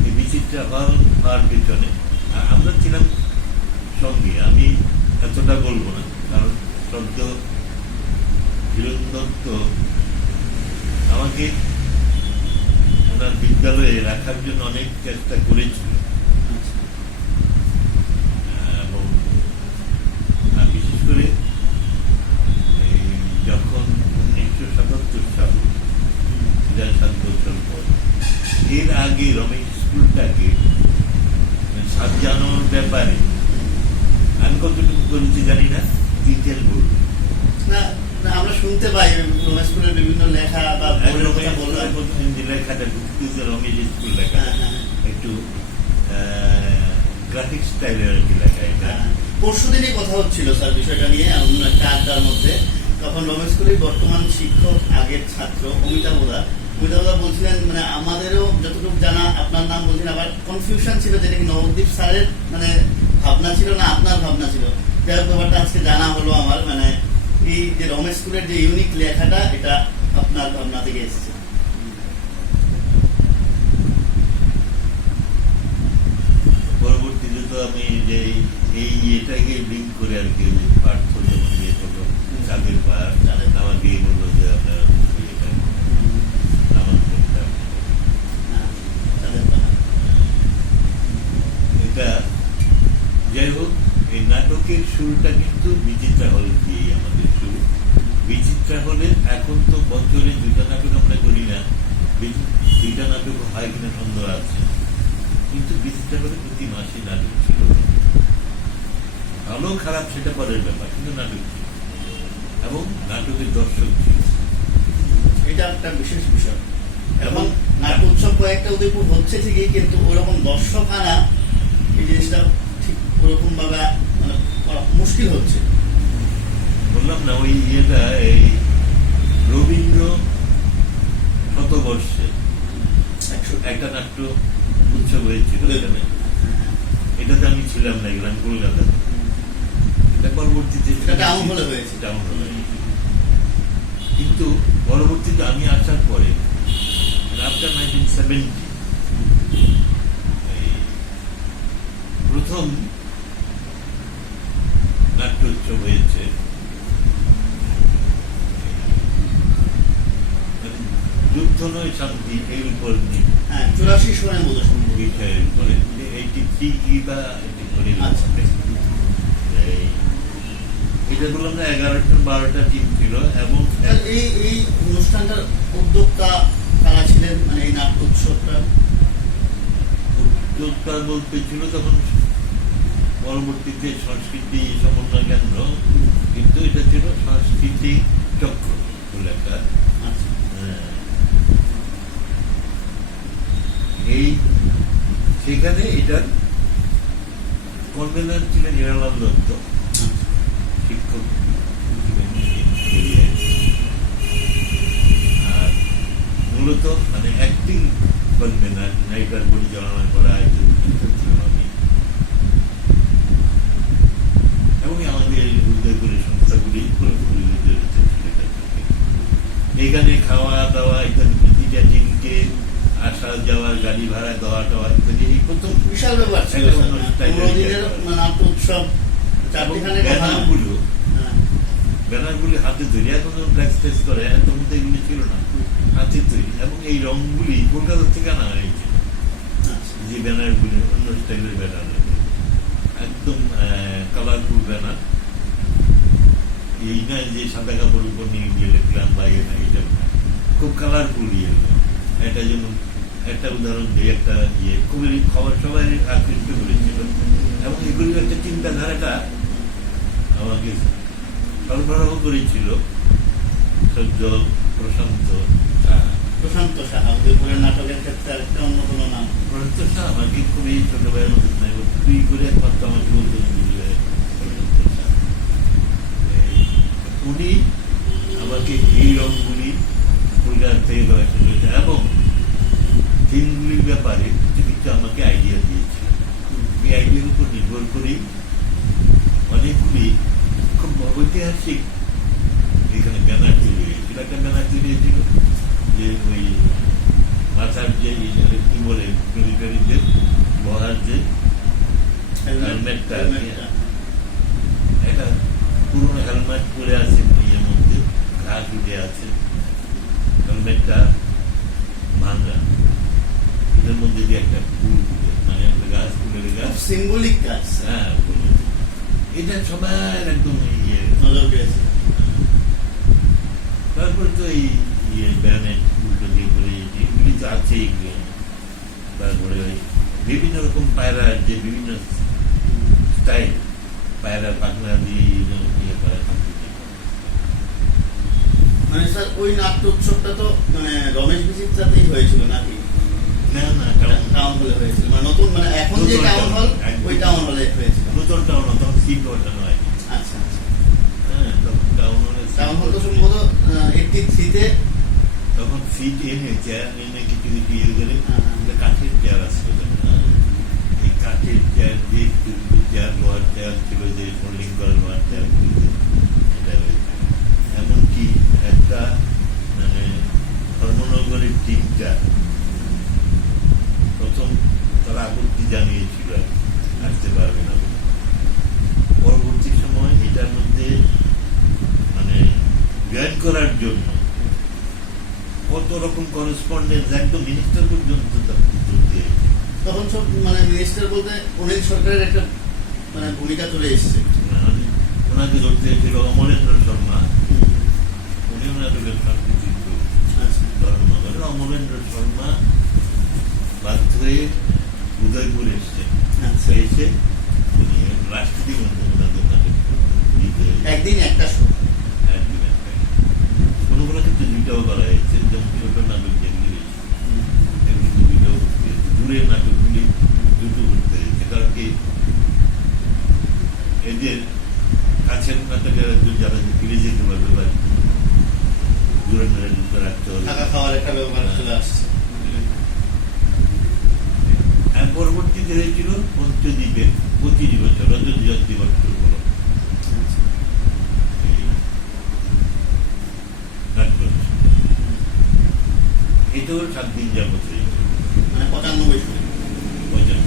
এই বিচিত্রা হল হওয়ার পেছনে, আর আমরা ছিলাম সঙ্গে। আমি এতটা বলবো না, কারণ শব্দ ধীরেন দত্ত আমাকে ওনার বিদ্যালয়ে রাখার জন্য অনেক চেষ্টা করেছিল, এবং যার 7 বছর পর। এর আগে রমেশ স্কুলটাকে সাজানোর ব্যাপারে আমি কতটুকু করেছি জানি না, ডিটেল বলবো। না না, আমরা শুনতে পাই রমেশ স্কুলের বিভিন্ন লেখা বা বইয়ের কথা বললাম। প্রথম যে লেখাটা ঢুকতেছে রমেশ স্কুল লেখা, হ্যাঁ, হ্যাঁ, একটু গ্রাফিক স্টাইলের আর কি লেখা এটা। পরশুদিনই কথা হচ্ছিল স্যার বিষয়টা নিয়ে অন্য একটা আড্ডার মধ্যে। তখন রমেশ স্কুলের বর্তমান শিক্ষক, আগের ছাত্র অমিতাভ দা বলছিলেন, মানে আমাদেরও যতটুকু জানা আপনার নাম বলছেন, আবার কনফিউশন ছিল যেটা কি নবদ্বীপ স্যারের মানে ভাবনা ছিল না আপনার ভাবনা ছিল। যাই হোক, ব্যাপারটা আজকে জানা হলো আমার, মানে এই যে রমেশ স্কুলের যে ইউনিক লেখাটা, এটা আপনার ভাবনা থেকে এসেছে। পরবর্তীতে তো আমি যে এই এটাকে লিঙ্ক করে আর কি, যে পার্থ যেমন ইয়ে করলো চাঁদের পাহাড়, আমাকে বললো যে আপনার এটা আমার কোনটা। এটা যাই হোক, এই নাটকের শুরুটা কিন্তু বিচিত্রা হল দিয়ে আমাদের শুরু। বিচিত্রা হলে এখন তো বছরে 2টা নাটক আমরা করি না, 2টা নাটক হয় কিনা সন্দেহ আছে, কিন্তু বিচিত্রা হলে প্রতি মাসে নাটক ছিল। ভালো খারাপ সেটা পরের ব্যাপার, কিন্তু নাটক ছিল এবং নাটকের দর্শক ছিল, এটা একটা বিশেষ বিষয়। এবং নাটক উৎসব কয়েকটা উদয়পুর হচ্ছে ঠিকই, কিন্তু ওরকম দর্শক আনা, এই জিনিসটা ঠিক ওরকম ভাবে মানে করা মুশকিল হচ্ছে। বললাম না ওই ইয়েটা, এই রবীন্দ্র শতবর্ষে একটা নাট্য উৎসব হয়েছিল এখানে, এটাতে আমি ছিলাম না, গেলাম কলকাতা। এটা পরবর্তীতে টাউন হলে হয়েছে। কিন্তু পরবর্তীতে আমি আসার পরে আফটার 1970 প্রথম নাট্য উৎসব হয়েছে যুদ্ধ নয় শান্তি এর উপর নিয়ে। 84 সনে বোধ বিষয়ের উপরে 83 বা 84 এটা বললাম না, 11-12টা টিম ছিল। এবং এই অনুষ্ঠানটার উদ্যোক্তা কারা ছিলেন, মানে এই নাট্য উৎসবটা? উদ্যোক্তা বলতে ছিল তখন পরবর্তীতে সংস্কৃতি সমন্বয় কেন্দ্র, কিন্তু এটা ছিল সংস্কৃতি চক্র বলে একটা। এই সেখানে এটার কনভেনার ছিলেন হিরালাল দত্ত, শিক্ষক। আর মূলত মানে অ্যাক্টিং কনভেনার, নায়িকার পরিচালনা করা ছিল আমি। এবং আমাদের উদয়পুরের সংস্থাগুলি পুরোপুরি এখানে খাওয়া দাওয়া ইত্যাদি, প্রতিটা দিনকে আসা যাওয়ার গাড়ি ভাড়া দেওয়া টাওয়া ইত্যাদি, এই প্রথম বিশাল ব্যাপার ছিল। নাট্য উৎসব ব্যানারগুলি হাতে তৈরি, এখন ব্ল্যাক করে, তখন তো এগুলি ছিল না, হাতে তৈরি। এবং এই রংগুলি কলকাতা থেকে আনা হয়েছিল, যে ব্যানারগুলি অন্য স্টাইলের ব্যানার, একদম কালারফুল ব্যানার। এই নয় যে সাদা কাপড় উপর নিয়ে গিয়ে লিখলাম বা এটা, এটা খুব কালারফুল ইয়ে। এটা যেমন একটা উদাহরণ দিয়ে, একটা ইয়ে খুবই খবর সবাই আকৃষ্ট করেছিল। এবং এগুলির একটা চিন্তাধারাটা আমাকে সরবরাহ করেছিল সহ্য প্রশান্ত সাহা। উদয়পুরের নাটকের ক্ষেত্রে আরেকটা অন্য কোনো নাম। প্রশান্ত সাহা আমাকে খুবই ছোট ভাইয়ের মতো নাই, তুই করে একমাত্র আমাকে বলতে উনি আমাকে এই রঙগুলি কলকাতা থেকে দেওয়া শুরু, এবং থিমগুলির ব্যাপারে কিছু কিছু আমাকে আইডিয়া দিয়েছিল। এই আইডিয়ার উপর নির্ভর করেই অনেকগুলি খুব ঐতিহাসিক এখানে ব্যানার তৈরি হয়েছিল। একটা ব্যানার তৈরি হয়েছিল যে ওই মাথার যে কি বলে মিলিটারিদের বহার যে হেলমেটটা, একটা পুরোনো হেলমেট পরে আছে, ইয়ের মধ্যে ঘাস উঠে আছে, হেলমেটটা ভাঙা, এটার মধ্যে দিয়ে একটা ফুল, মানে একটা গাছ, ফুলের গাছ, সিম্বলিক গাছ। হ্যাঁ, এটা সবাই একদম ইয়ে নজর পেয়েছে। তারপর তো এই ইয়ে ব্যানেট উল্টো দিয়ে করে তো আছেই। তারপরে ওই বিভিন্ন রকম পায়রার যে বিভিন্ন স্টাইল, পায়রা পাখনা দিয়ে ইয়ে করা competition। মানে স্যার ওই নাট্য উৎসবটা তো মানে রমেশ বিচিত্রাতেই হয়েছিল নাকি? না না, কারণ টাউন হলে হয়েছিল, মানে নতুন, মানে এখন যে নতুন টাউন town, হল একদম। ওই টাউন হলে হয়েছিল। নতুন টাউন তখন সিট ওটা নয়। আচ্ছা আচ্ছা। হ্যাঁ, তখন টাউন হলে টাউন হল তো সম্ভবত 83-তে। তখন সিট এনে চেয়ার এনে কিছু কিছু ইয়ে করে হ্যাঁ। একটা কাঠের চেয়ার আসছিল। এই কাঠের চেয়ার যে চেয়ার, লোহার চেয়ার ছিল, যে ফোল্ডিং করা লোহার চেয়ার, এটা হয়েছে। এমনকি একটা মানে ধর্মনগরের টিমটা প্রথম তারা আপত্তি জানিয়েছিল আর কি, আসতে পারবে না বলে। পরবর্তী সময় এটার মধ্যে মানে জয়েন করার জন্য কত রকম করেসপন্ডেন্স, একদম মিনিস্টার পর্যন্ত তার উত্তর দিয়েছে। তখন সব মানে মিনিস্টার বলতে অনিল সরকারের একটা মানে ভূমিকা চলে এসেছে। মানে ওনাকে ধরতে এসেছিল অমরেন্দ্র শর্মা, উনি ওনাদের সাংস্কৃতিক আচ্ছা। ধর্মনগরের অমরেন্দ্র শর্মা বাধ্য হয়ে উদয়পুর এসছে। আচ্ছা। এসে উনি রাষ্ট্রপতি মন্ত্রী ওনাদের নাটক দিতে একদিন একটা শো। একদিন একটা। কোনো কোনো ক্ষেত্রে দুইটাও করা হয়েছে, যেমন ছোট নাটক যেগুলি রয়েছে সেগুলি দুইটাও করতে হয়েছে। দূরের নাটকগুলি দুটো করতে হয়েছে, কারণ কি এদের কাছের নাটকের যারা ফিরে যেতে পারবে বা দূরের নাটক দুটো রাখতে হবে। থাকা খাওয়ার একটা ব্যবহার চলে আসছে। আর পরবর্তীতে হয়েছিল পঞ্চদ্বীপের 25 বছর রজত জয়ন্তী বর্ষ উপলক্ষে এই নাট্যোৎসব। এটাও 7 দিন যাবত হয়েছিল। মানে 95 সালে। 95।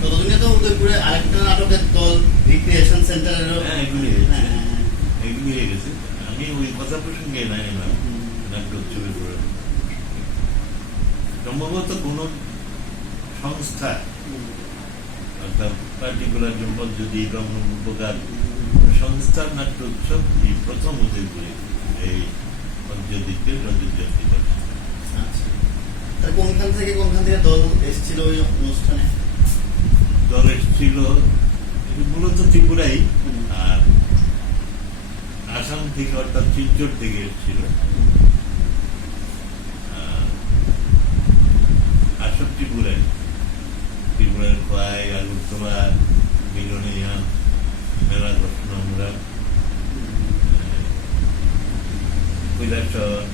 ততদিনে তো উদয়পুরে আরেকটা নাটকের দল রিক্রিয়েশন সেন্টারেরও। হ্যাঁ, এগুলি হয়েছে। হ্যাঁ, হ্যাঁ, হ্যাঁ। এগুলি হয়ে গেছে। আমি ওই কথা প্রসঙ্গে নাই না নাট্যোৎসবের পরে সম্ভবত কোন সংস্থা অর্থাৎ পার্টিকুলার জনপদ যদি উপকার সংস্থার নাট্যোৎসব এই প্রথম উদয়পুরে এই পঞ্চদ্বীপের রজত জয়ন্তী বর্ষে। আচ্ছা। তার কোনখান থেকে দল এসেছিল ওই অনুষ্ঠানে? দল এসেছিল মূলত ত্রিপুরাই, আর আসাম থেকে অর্থাৎ শিলচর থেকে এসেছিল। আসব ত্রিপুরায়, ত্রিপুরার খোয়াই, আগরতলা, মিলনিয়া, মেলা ঘটন, আমরা কৈলাসহর,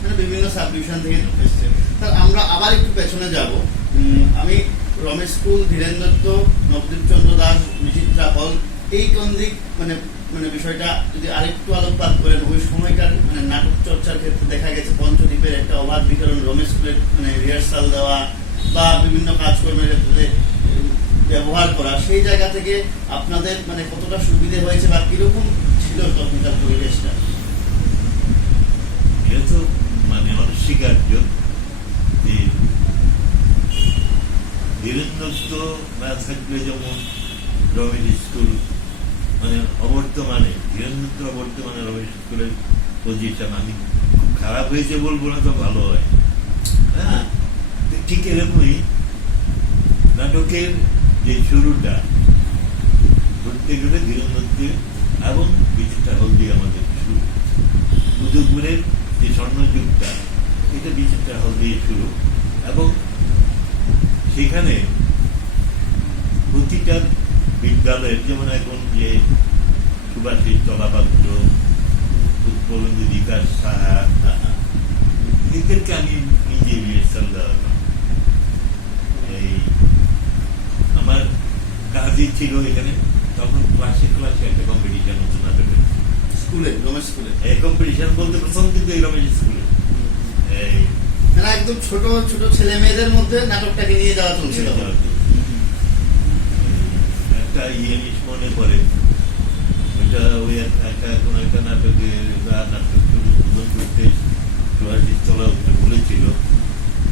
মানে বিভিন্ন সাব ডিভিশন থেকে এসছে। স্যার আমরা আবার একটু পেছনে যাব। আমি রমেশ স্কুল, ধীরেন দত্ত, নবদীপ চন্দ্র দাস, বিচিত্রা হল, এই কোন দিক মানে মানে বিষয়টা যদি আরেকটু আলোকপাত করেন। ওই সময়কার মানে নাটক চর্চার ক্ষেত্রে দেখা গেছে পঞ্চদ্বীপের একটা অবাধ বিতরণ, রমেশ স্কুলের মানে রিহার্সাল দেওয়া বা বিভিন্ন কাজকর্মের ক্ষেত্রে ব্যবহার করা, সেই জায়গা থেকে আপনাদের মানে কতটা সুবিধে হয়েছে বা কিরকম ছিল তখনকার পরিবেশটা? এটা তো মানে অনস্বীকার্য যে ধীরেন দত্ত না থাকলে যেমন রমেশ স্কুল মানে অবর্তমানে ধীরেন দত্ত অবর্তমানে রমেশ স্কুলের পজিশন আমি খুব খারাপ হয়েছে বলবো না, তো ভালো হয়। হ্যাঁ, ঠিক এরকমই নাটকের যে শুরুটা ধরতে গেলে ধীরেন দত্তের এবং বিচিত্রা হল দিয়ে আমাদের শুরু। উদয়পুরের যে স্বর্ণযুগটা এটা বিচিত্রা হল দিয়ে শুরু, এবং সেখানে প্রতিটা বিদ্যালয়ের যেমন এখন যে সুভাষিস চলাপাত্র, উৎপলঞ্জি বিকাশ সাহা, এদেরকে আমি নিজে রিহার্সাল দেওয়ালাম। এই আমার কাজই ছিল এখানে তখন ক্লাসে ক্লাসে একটা কম্পিটিশন হতো নাটকের স্কুলে, রমেশ স্কুলে। এই কম্পিটিশন বলতে প্রথম কিন্তু এই রমেশ স্কুলে এই মানে একদম ছোট ছোট ছেলে মেয়েদের মধ্যে নাটকটাকে নিয়ে যাওয়া চলছিল। একটা জিনিস মনে পড়ে, ওইটা ওই একটা কোন একটা নাটকে নাটক উদ্বোধন করতে সুভাষিস তলা বলেছিল,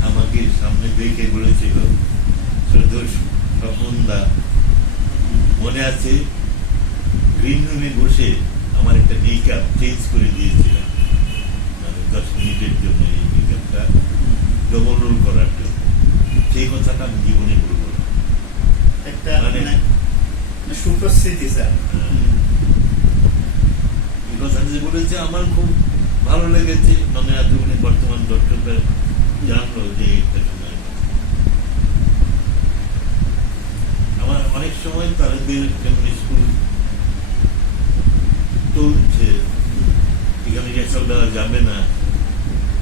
আমাকে সামনে দেখে বলেছিল স্বপনদা মনে আছে গ্রিন রুমে বসে আমার একটা মেকআপ চেঞ্জ করে দিয়েছিলাম, মানে 10 মিনিট স্টুডেন্টদের জন্য এই বিজ্ঞানটা ডবল রোল করার জন্য, সেই কথাটা আমি জীবনে বলবো না। একটা মানে- মানে সুপ্রস্মৃতি স্যার। এই কথাটা যে বলেছে আমার খুব ভালো লেগেছে, মানে এতগুলি বর্তমান দর্শকরা জানলো যে একটা সময় আমার অনেক সময় তাদের যেমন স্কুল চলছে, এখানে রেসাল দেওয়া যাবে না,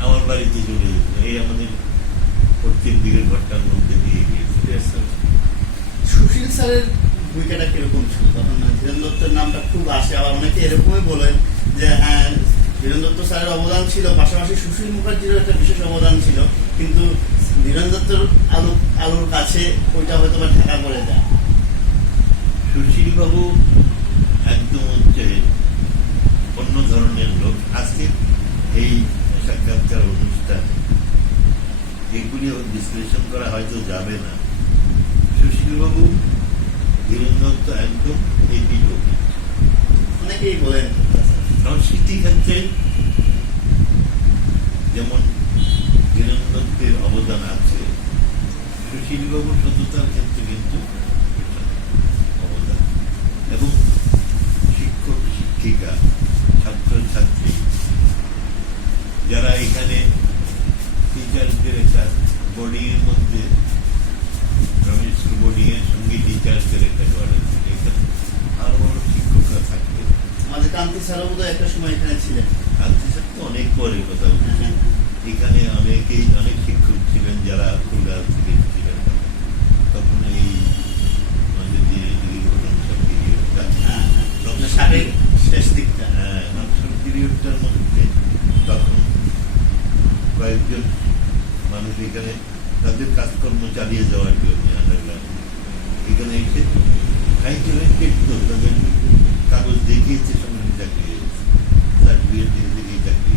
আমার বাড়িতে চলে যেত, এই আমাদের পশ্চিম দিকের ঘরটার মধ্যে দিয়ে গিয়েছে। সুশীল স্যারের ভূমিকাটা কিরকম ছিল তখন? ধীরেন দত্তের নামটা খুব আসে, আবার অনেকে এরকমই বলেন যে হ্যাঁ ধীরেন দত্ত স্যারের অবদান ছিল, পাশাপাশি সুশীল মুখার্জিরও একটা বিশেষ অবদান ছিল, কিন্তু ধীরেন দত্তের আলোর কাছে ওইটা হয়তো বা ঢাকা পড়ে যায়। সুশীল বাবু একদম হচ্ছে অন্য ধরনের লোক। আজকে এই সাক্ষাৎকার অনুষ্ঠান এগুলি বিশ্লেষণ করা হয়তো যাবে না। সুশীল বাবু ধীরেন দত্ত একদম এপিট ওপিট। অনেকেই বলেন সংস্কৃতি ক্ষেত্রে যেমন ধীরেন দত্তের অবদান আছে, সুশীল বাবুর সততার ক্ষেত্রে কিন্তু অবদান, এবং শিক্ষক শিক্ষিকা ছাত্র ছাত্রী যারা এখানে টিচারদের একটা বোর্ডিং এর মধ্যে গ্রামীণ স্কুল বোর্ডিং এর সঙ্গে টিচারদের একটা গড়ে, এখানে আরো বড় শিক্ষকরা থাকবে। আমাদের কান্তি স্যারও বোধহয় একটা সময় এখানে ছিলেন। কান্তি স্যার তো অনেক পরে কথা বলছে, এখানে অনেক শিক্ষক ছিলেন যারা কলকাতা থেকে ছিলেন তখন। এই আমাদের যে নকশাল পিরিয়ডটা, ষাটের শেষ দিকটা, হ্যাঁ নকশাল পিরিয়ডটার মধ্যে তখন কয়েকজন মানুষ এখানে তাদের কাজকর্ম চালিয়ে যাওয়ার জন্য এখানে এসে সাইকেলের কেটতো, তাদের কাগজ দেখিয়েছে, সঙ্গে চাকরি সার্টিফিকেট দিয়েছে, এই চাকরি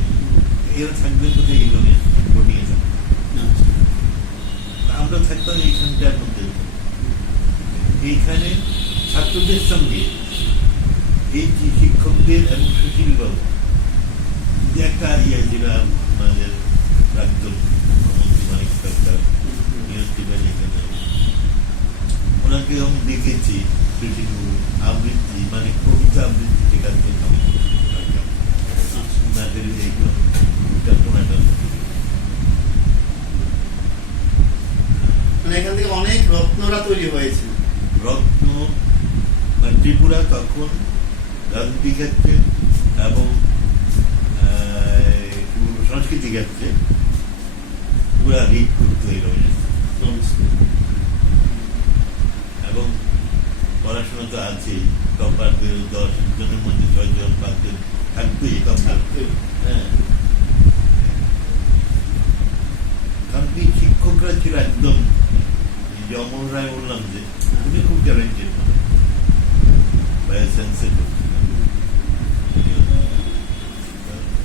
এরা থাকবেন কোথায়? এই লোনে বোর্ডিংয়ে থাকবে। আমরা থাকতাম এইখানটার মধ্যে। এইখানে ছাত্রদের সঙ্গে এই যে শিক্ষকদের এবং সুশীল বাবু যে একটা ছিল আমাদের প্রাক্তন মুখ্যমন্ত্রী মানিক সরকার নিয়োগ ছিলেন এখানে, ওনাকে আমি দেখেছি সুশীল বাবু আবৃত্তি মানে কবিতা আবৃত্তি শেখার জন্য ওনাদের এইগুলো মানে এখান থেকে অনেক রত্নরা তৈরি হয়েছে। রত্ন মানে ত্রিপুরা তখন রাজনীতি ক্ষেত্রে এবং সংস্কৃতি ক্ষেত্রে পুরা লিড করতে হইল, এবং পড়াশোনা তো আছেই, টপার 10 জনের মধ্যে 6 জন 5 জন থাকবেই। হ্যাঁ, কারণ শিক্ষকরা ছিল একদম, যে অমল রায় বললাম যে উনি খুব ট্যালেন্টেড বায়োসায়েন্সের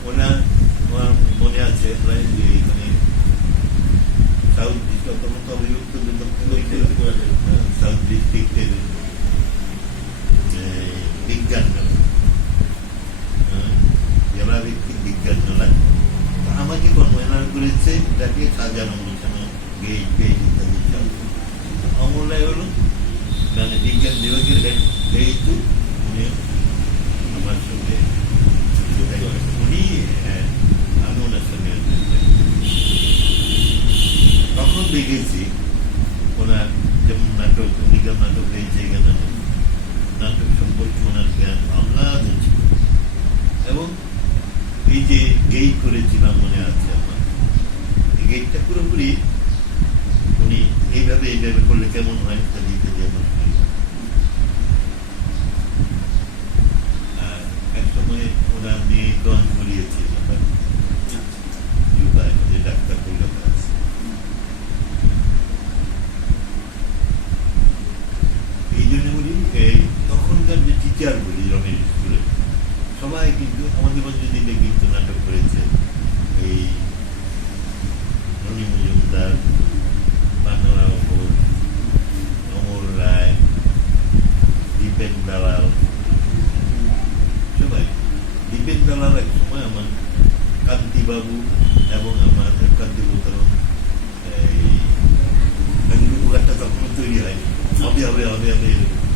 ওনার মনে আছে প্রায় যে এখানে সাউথ ডিস্ট্রিক্ট তখন তো অভিযুক্ত সাউথ ডিস্ট্রিক্টের বিজ্ঞান মেলা, জেলা ভিত্তিক বিজ্ঞান মেলা আমাকে কনভেনার করেছে, এটাকে সাজানো গোছানো গেট পেজ ইত্যাদি সব। অমূল্যায় হলো মানে বিজ্ঞান বিভাগের হেড, যেহেতু উনি আমার সঙ্গে উনি আমি ওনার সঙ্গে তখন দেখেছি ওনার যেমন নাটক বিজ্ঞান নাটক হয়েছে, এখানে নাটক সম্পর্কে ওনার জ্ঞান আহ্লাদ ছিল। এবং এই যে গেট করেছিলাম মনে আছে আমার, এই গেটটা পুরোপুরি উনি এইভাবে করলে কেমন হয় তা দিতে যেমন। আর এক সময় ওনার মেয়ে গান করিয়েছে যে ডাক্তার কলকাতা আছে। এই জন্য বলি তখনকার যে টিচার বলি রমেশ স্কুলে সবাই কিন্তু আমাদের মধ্যে দিলে কিন্তু নাটক করেছে। এই রনি মজুমদার, পান্নারাও ঘোষ, অমর এবং আমার কান্তিভূতরণ এই উপকারটা তখনও তৈরি হয়নি। হবে হবে হবে হবে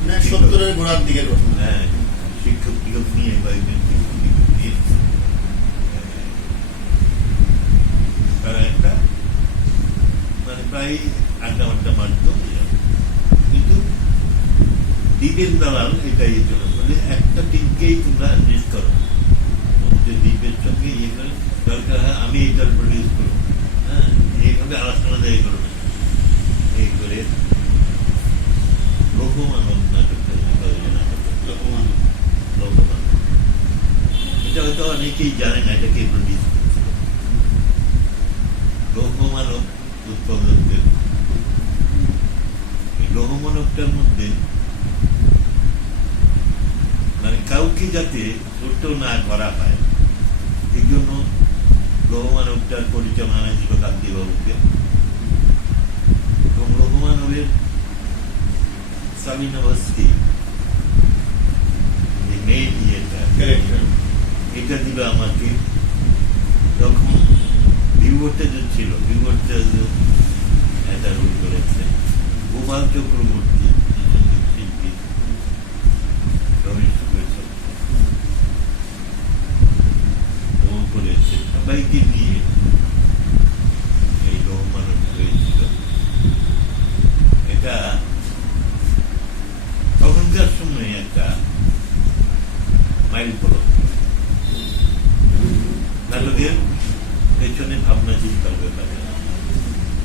মানে 70-এর গোড়ার দিকে ঘটনা। হ্যাঁ, শিক্ষক টিক্ষক নিয়ে বা একজন শিক্ষক টিক্ষক নিয়ে তারা একটা মানে প্রায় আড্ডা মারত। কিন্তু দ্বীপের দালাল এটাই জন্য বলে একটা টিমকেই তোমরা লিস্ট করো, যে দ্বীপের সঙ্গে ইয়ে করে দরকার হয় আমি এইটার প্রডিউস করবো, হ্যাঁ এইভাবে আলোচনা দেয় করবে এই করে লোকমানব নাটকটা লোকমানব। লোকমানব এটা হয়তো অনেকেই জানে না এটাকে প্রডিউস করছিল লোকমানব উৎপাদকদের। এই লোকমানবটার মধ্যে মানে কাউকে যাতে ছোট না করা হয় এই জন্য লোকমানবটার পরিচালনা ছিল কান্তিবাবুকে, এবং লোকমানবের সামিনাবস্তি মেইন এটা দিল আমাকে। তখন ভিভোটা যে ছিল, ভিভোটা একটা রোল করেছে গোপাল চক্রবর্তী, সঙ্গীত শিল্পী রমেশ ও করেছে, সবাইকে নিয়ে এই লোকমানব হয়েছিল। এটা তখনকার সময়ে একটা মাইল ফলক। নাটকের পেছনে ভাবনা চিন্তার ব্যাপারে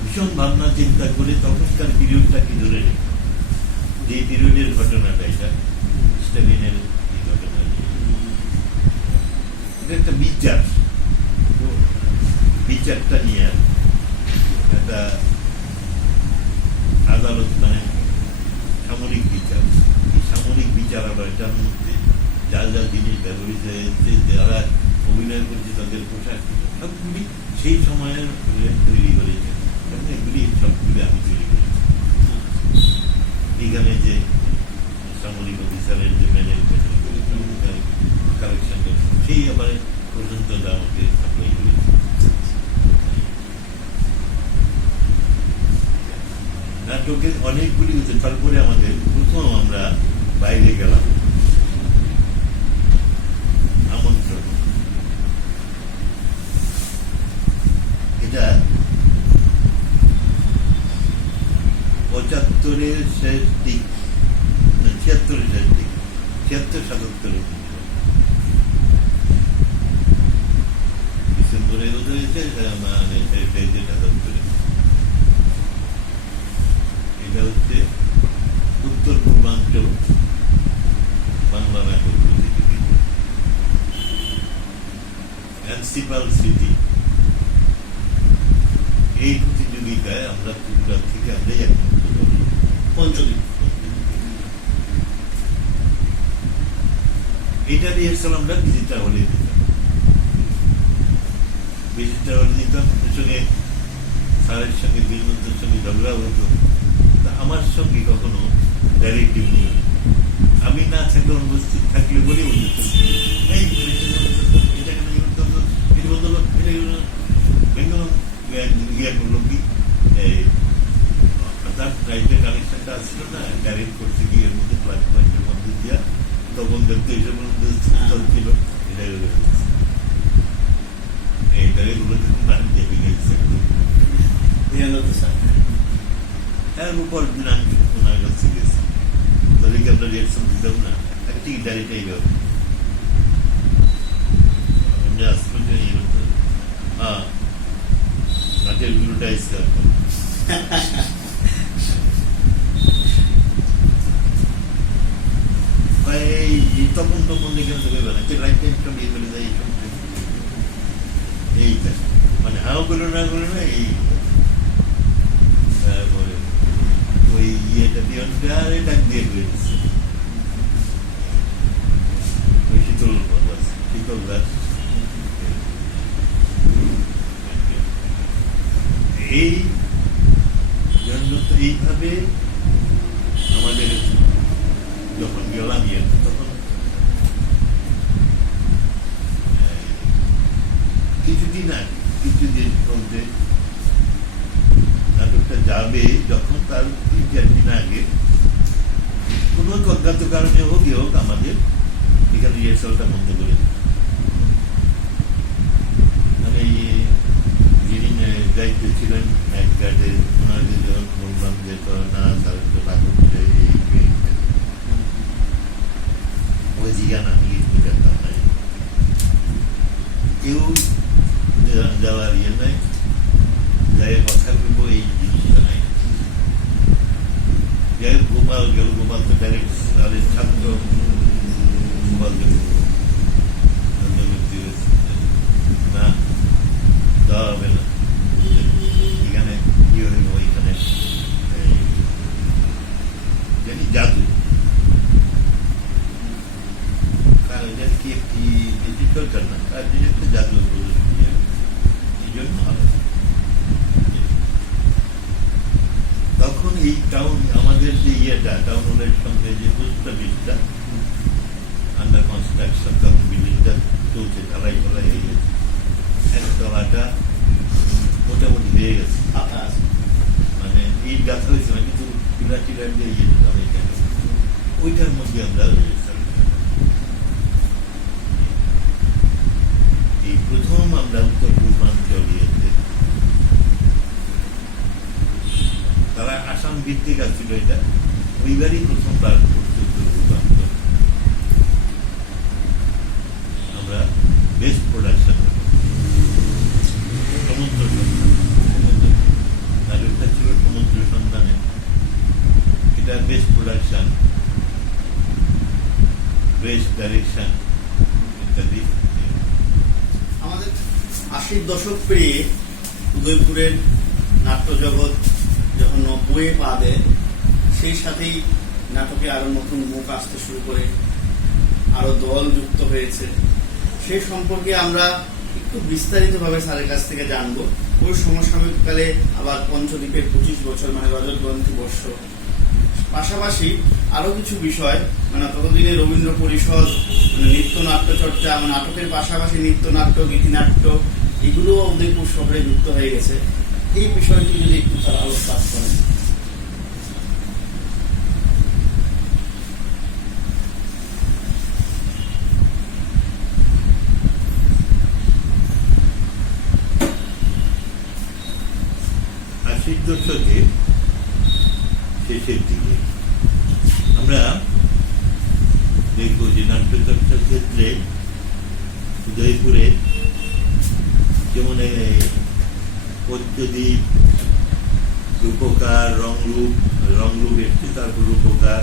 ভীষণ ভাবনা চিন্তা করে তখনকার পিরিয়ডটাকে ধরে রেখে, যে পিরিয়ডের ঘটনাটা এটা স্টালিনের এই ঘটনা, এটা একটা বিচারটা নিয়ে একটা আদালত মানে সামরিক বিচার। এই সামরিক বিচার আবার এটার মধ্যে যা যা জিনিস ব্যবহৃত হয়েছে, যারা অভিনয় করছে তাদের পোশাক সবগুলি সেই সময়ের তৈরি করেছে, এগুলি সবগুলি আমি তৈরি করেছি। এখানে যে সামরিক অফিসারের যে ম্যানেজ কালেকশন সেই আবার পর্যন্ত আমাকে সাপ্লাই করেছে। নাটকের অনেকগুলি হচ্ছে। তারপরে আমাদের প্রথম আমরা বাইরে গেলাম আমন্ত্রণ, এটা 75-এর শেষ দিক, 76-এর শেষ দিক, 76-77-এর ডিসেম্বরে হয়েছে, মানে 77-এ। এটা হচ্ছে উত্তর পূর্বাঞ্চল বাংলা নাটক প্রতিযোগিতা, প্রিন্সিপাল সিটি। এই প্রতিযোগিতায় আমরা ত্রিপুরা থেকে আমরাই একমাত্র পঞ্চদ্বীপ। এটা রিহার্সাল আমরা ভিজিটার হলে দিতাম, ভিজিটার হলে দিতাম। সঙ্গে স্যারের সঙ্গে বিলমন্ত্রের সঙ্গে ঝগড়া হতো, আমার সঙ্গে কখনো ডাইরেক্ট নিয়ে আমি না থাকলে অনুপস্থিত থাকলে বলে করলো কি কানেকশনটা আসছিল না ডাইরেক্ট করতে গিয়ে এর মধ্যে প্ল্যাটফর্মের মধ্যে দিয়া তখন দেখতে এইসব চলছিল। এইটারে গুলো তখন গাড়ি দেবে গেছে এর উপর দিন আমি ওনার কাছে গেছি, তাদেরকে আমরা রিয়াকশন দিতাম না, ঠিক গাড়িটাই হবে নাটের গুলোটা এসে তখন দেখে লাইফ টাইমটা বিয়ে করে যায় এইটা মানে হাও করলো না করলো না এই তারপরে ওই ইয়েটা দিয়ে ডাক দিয়ে করে দিচ্ছে ওই শীতল গাছ। এই জন্য তো এইভাবে আমাদের যখন গেলাম তখন কিছুদিন আগে কিছুদিন যে নাটকটা যাবে, যখন তার 3-4 দিন আগে কোনো অজ্ঞাত কারণে হোক আমাদের এখানে রিহার্সালটা বন্ধ করে দিই। মানে যিনি দায়িত্ব ছিলেন নাইট গার্ডের, ওনাদের যখন বললাম যে না তার তো লাগবে ওই জিজ্ঞান আমি কিছু জানতাম না, কেউ যাওয়ার ইয়ে নাই, যাই কথা বলবো এই জিনিসটা নাই। যাই গোপাল গেল, গোপাল তো ডাইরেক্ট তাদের ছাত্র, গোপালকে না দেওয়া হবে না, এখানে কি হইব, এখানে জানি জাদু কি একটি সরকার না, তার জন্য একটা জাদু প্রদর্শনী, এই জন্য হবে। তখন এই টাউন আমাদের যে ইয়েটা টাউন হলের সঙ্গে যে পোস্ট অফিসটা আন্ডার কনস্ট্রাকশন, তখন বিল্ডিংটা চলছে, ঢালাই ঢালাই হয়ে গেছে, একতলাটা মোটামুটি হয়ে গেছে, মানে এই গাথা হয়েছে না, কিন্তু পিলার টিলার দিয়ে ইয়ে দিতাম এখানে, ওইটার মধ্যে আমরা এই প্রথম আমরা উত্তর পূর্বাঞ্চল ইয়েতে, তারা আসাম ভিত্তিক আসছিল, এটা ওইবারই প্রথমবার আমরা বেস্ট প্রোডাকশন সমুদ্র নাটকটা ছিল সমুদ্র সন্ধানে, এটা বেস্ট প্রোডাকশন, বেস্ট ডাইরেকশন ইত্যাদি। আমাদের 80-র দশক পেরিয়ে উদয়পুরের নাট্য জগৎ যখন 90-এ পা দেয়, সেই সাথেই নাটকে আরো নতুন মুখ আসতে শুরু করে, আরো দল যুক্ত হয়েছে। সেই সম্পর্কে আমরা একটু বিস্তারিতভাবে স্যারের কাছ থেকে জানবো। ওই সমসাময়িককালে আবার পঞ্চদ্বীপের 25 বছর মানে রজত গ্রন্থি বর্ষ, পাশাপাশি আরো কিছু বিষয়, মানে ততদিনে রবীন্দ্র পরিষদ, মানে নৃত্য নাট্য চর্চা, নাটকের পাশাপাশি নৃত্যনাট্য, গীতিনাট্য, এগুলো উদয়পুর শহরে যুক্ত হয়ে গেছে। এই বিষয়টি যদি একটু আলোকপাত করেন। দশকে শেষের দিকে আমরা দেখব যে নাট্যচর্চার ক্ষেত্রে উদয়পুরে যেমন পদ্মদ্বীপ, রূপকার, রংরূপ এসছে, তারপর রূপকার,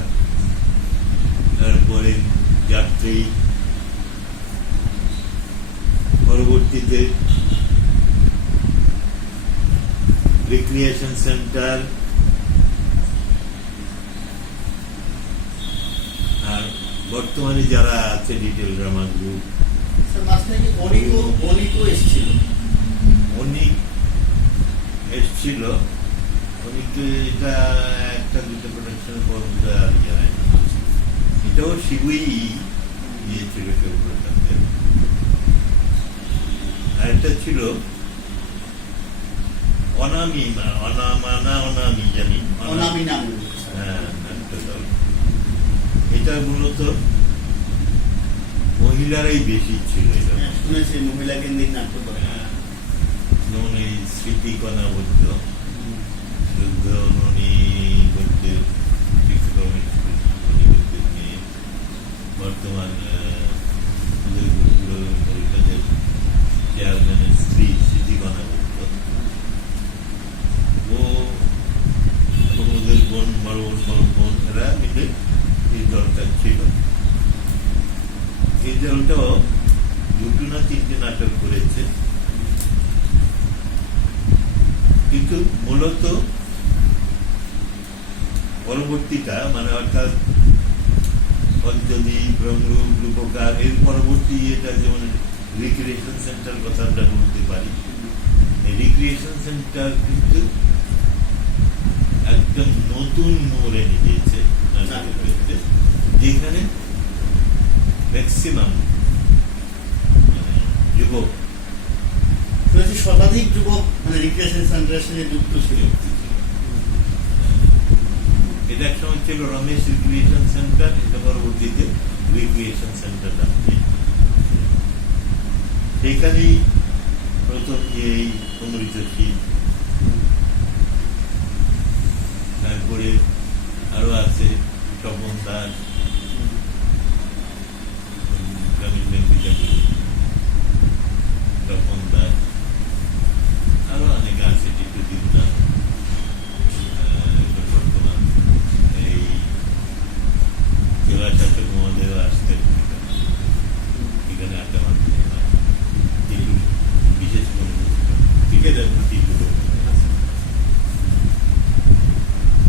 তারপরে যাত্রী, পরবর্তীতে রিক্রিয়েশন সেন্টার, আর বর্তমানে যারা আছে ডিটেল ড্রামা গ্রুপ। অনেক এসছিল, এটা একটা দুটো প্রোডাকশনের পর আর জানায় না, এটাও শিবুই দিয়েছিল কেউ প্রোডাকশন। আর একটা ছিল অনামি জানি, হ্যাঁ, এটা মূলত মহিলারাই বেশি ছিল, শুনেছি মহিলা কেন্দ্রিক নাট্য, যেমন এই স্মৃতিকণা বলত, যুদ্ধ ননী বলতে নিয়ে বর্তমান পরিষদের চেয়ারম্যানের স্ত্রী স্মৃতিকণা বলত, ও এবং ওদের বোন, বড় বোন, এরা মিলে এই দলটা ছিল। এই দলটাও 2 না 3টে নাটক করেছে, কিন্তু মূলত পরবর্তীটা মানে অর্থাৎ পঞ্চদ্বীপ, রংরূপ, রূপকার, এর পরবর্তী এটা যেমন রিক্রিয়েশন সেন্টার কথা আমরা বলতে পারি। রিক্রিয়েশন সেন্টার কিন্তু একদম নতুন মোড় এনে দিয়েছে, যেখানে ম্যাক্সিমাম যুবক শুনেছি শতাধিক যুবক মানে রিক্রিয়েশন সেন্টারের সাথে যুক্ত ছিল। এটা এক সময় ছিল রমেশ রিক্রিয়েশন সেন্টার, এটা পরবর্তীতে রিক্রিয়েশন সেন্টার নাম পেয়েছে। সেখানেই প্রথম এই অমৃত শীত, তারপরে আরো আছে স্বপন দাস, গ্রামীণ ব্যাংকে চাকরি, স্বপন দাস, আরো অনেক আছে, টিটু দিবনা, বর্তমান এই জেলা শাসক মহোদয় আসতেন এখানে আড্ডা মারতে। টিটু বিশেষ করে টিটু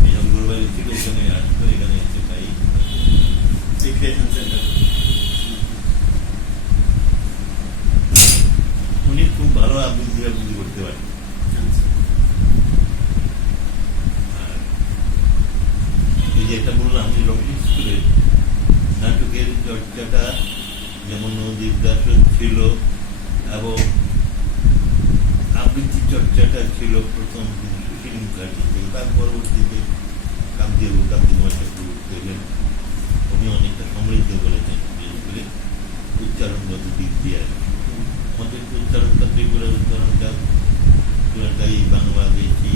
এই অঙ্গরবাড়ি ছিল, এখানে আসতো, এখানে এসে তাই রিক্রিয়েশন সেন্টার। উনি খুব ভালো আবৃত্তি আবৃত্তি করতে পারেন। আর এই যে এটা বললাম, আমি রমেশ স্কুলের নাটকের চর্চাটা যেমন দেবদাস ছিল এবং আবৃত্তি চর্চাটা ছিল প্রথম সুশীল মুখার্জি, তার পরবর্তীতে কামদেব ঠাকুর দেখলেন উনি অনেকটা সমৃদ্ধ করেছেন, বিশেষ করে উচ্চারণগত দিক দিয়ে। আমাদের উচ্চারণটা ত্রিপুরার উচ্চারণটা পুরাটাই বাংলাদেশি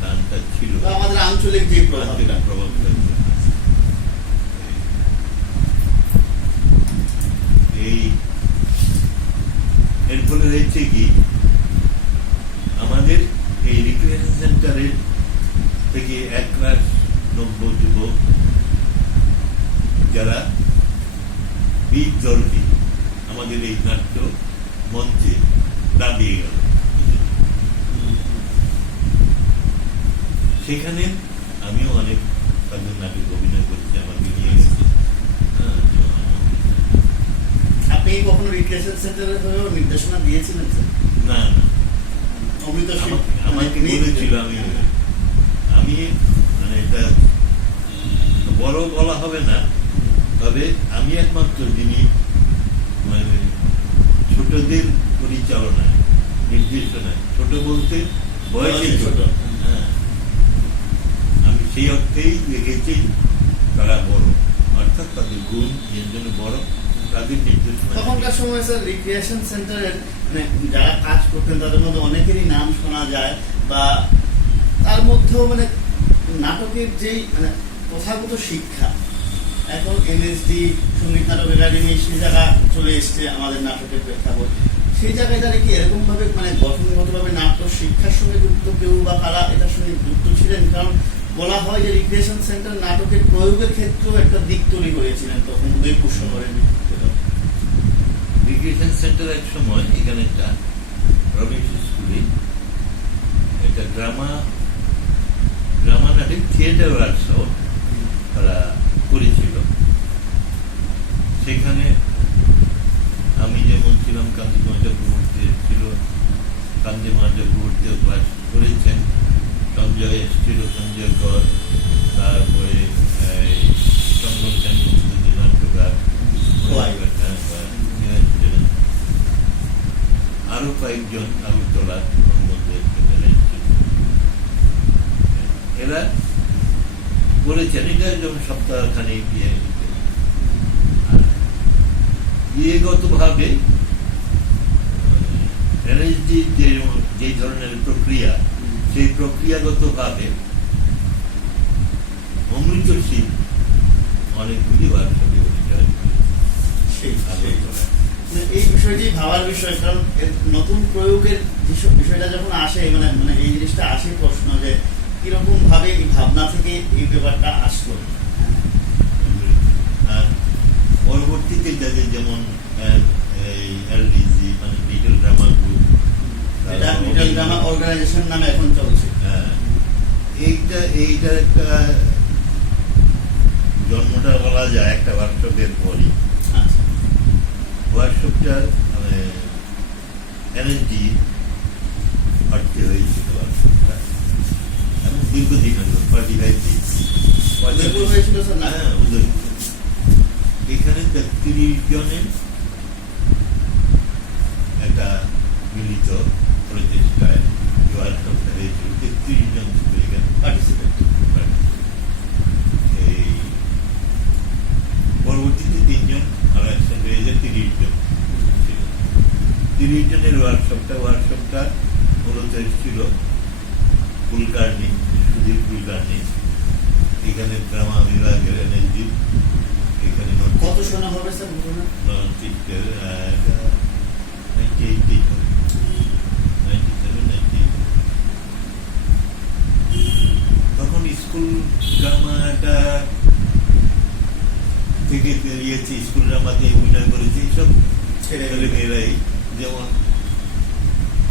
গানটা ছিল, আমাদের আঞ্চলিক যে প্রভাবটা এই এর ফলে হয়েছে কি, আমাদের এই রিক্রিয়েশন সেন্টারের থেকে 190 যুবক যারা বীজ জলকে আমাদের এই নাট্য মঞ্চে দাঁড়িয়ে গেল। সেখানে আমিও অনেক তাদের নাটক অভিনয় করছি, আমাকে নিয়ে গেছে। আপনি কখনো রিক্রিয়েশন সেন্টারের হয়েও নির্দেশনা দিয়েছিলেন স্যার? না না, অমৃত শীত আমাকে বলেছিল, আমি মানে এটা বড় বলা হবে না, তবে আমি একমাত্র যিনি মানে ছোটদের পরিচালনায় নির্দেশনায়, ছোট বলতে বয়সে ছোট, হ্যাঁ, আমি সেই অর্থেই দেখেছি তারা বড়, অর্থাৎ তাদের গুণ এর জন্য বড়, তাদের নির্দেশনা। তখনকার সময় স্যার রিক্রিয়েশন সেন্টারের মানে যারা কাজ করতেন তাদের মধ্যে অনেকেরই নাম শোনা যায়, বা তার মধ্যেও মানে নাটকের যেই মানে প্রথাগত শিক্ষা, এখন এনএসডি সঙ্গীত নাটক একাডেমি সেই জায়গা চলে এসছে আমাদের নাটকের প্রেক্ষাপট, সেই জায়গায় তারা কি এরকম ভাবে মানে গঠনগতভাবে নাট্য শিক্ষার সঙ্গে যুক্ত কেউ বা কারা এটার সঙ্গে যুক্ত ছিলেন? কারণ বলা হয় যে রিক্রিয়েশন সেন্টার নাটকের প্রয়োগের ক্ষেত্রেও একটা দিক তৈরি করেছিলেন তখন উদয়পুর শহরের রিক্রিয়েশন সেন্টার এক সময় এখানে একটা রমেশ স্কুলে একটা ড্রামা নাটক থিয়েটার ওয়ার্কশপ তারা করেছিল। সেখানে আমি যেমন ছিলাম, কান্তিকুমার চক্রবর্তী ছিল, কান্তিকুমার চক্রবর্তীও ক্লাস করেছেন, সঞ্জয় এসেছিল, সঞ্জয় কর, তারপরে চন্দন সেন নাট্যকার, আরো কয়েকজন আগরতলার মধ্যে এরা করেছেন। এটা যেমন সপ্তাহখানে বিয়েগত ভাবে এনএসডি যে ধরনের প্রক্রিয়া, সেই প্রক্রিয়াগত ভাবে অমৃত শীত অনেকগুলি ওয়ার্কশপে এই বিষয়টি ভাবার বিষয়, কারণ নতুন প্রয়োগের বিষয়টা যখন আসে মানে মানে এই জিনিসটা আসে প্রশ্ন যে কিরকম ভাবে এই ভাবনা থেকে এই ব্যাপারটা আসলো। আর পরবর্তীতে যাদের যেমন এলডিজি মানে লিটল ড্রামা গ্রুপ, এটা লিটল ড্রামা অর্গানাইজেশন নামে এখন চলছে। এইটা একটা জন্মটা বলা যায় একটা ওয়ার্কশপের পরই। ওয়ার্কশপটা মানে এনএসডি অর্থে হয়েছিল ওয়ার্কশপটা, এবং দীর্ঘদিন হলো 45 হয়েছিল স্যার না? হ্যাঁ, উদয়পুর। এখানে 33 জনের একটা মিলিত প্রচেষ্টায় ওয়ার্কশপটা হয়েছিল 33 জন ছিল এখানে পার্টিসিপেট। এই পরবর্তীতে 3 জন আর একসঙ্গে হয়ে যায় 30 জন ছিল। 30 জনের ওয়ার্কশপটা মূলত এসেছিল কুলকার্নি, সুধীর কুলকার্নি, এখানে ড্রামা বিভাগের এনএলজি, এখানে কত শোনা হবে স্যার ঘটনা? 97-98 তখন স্কুল ড্রামাটা থেকে বেরিয়েছে, স্কুল ড্রামাতে অভিনয় করেছে এইসব ছেলে মেয়েরাই, যেমন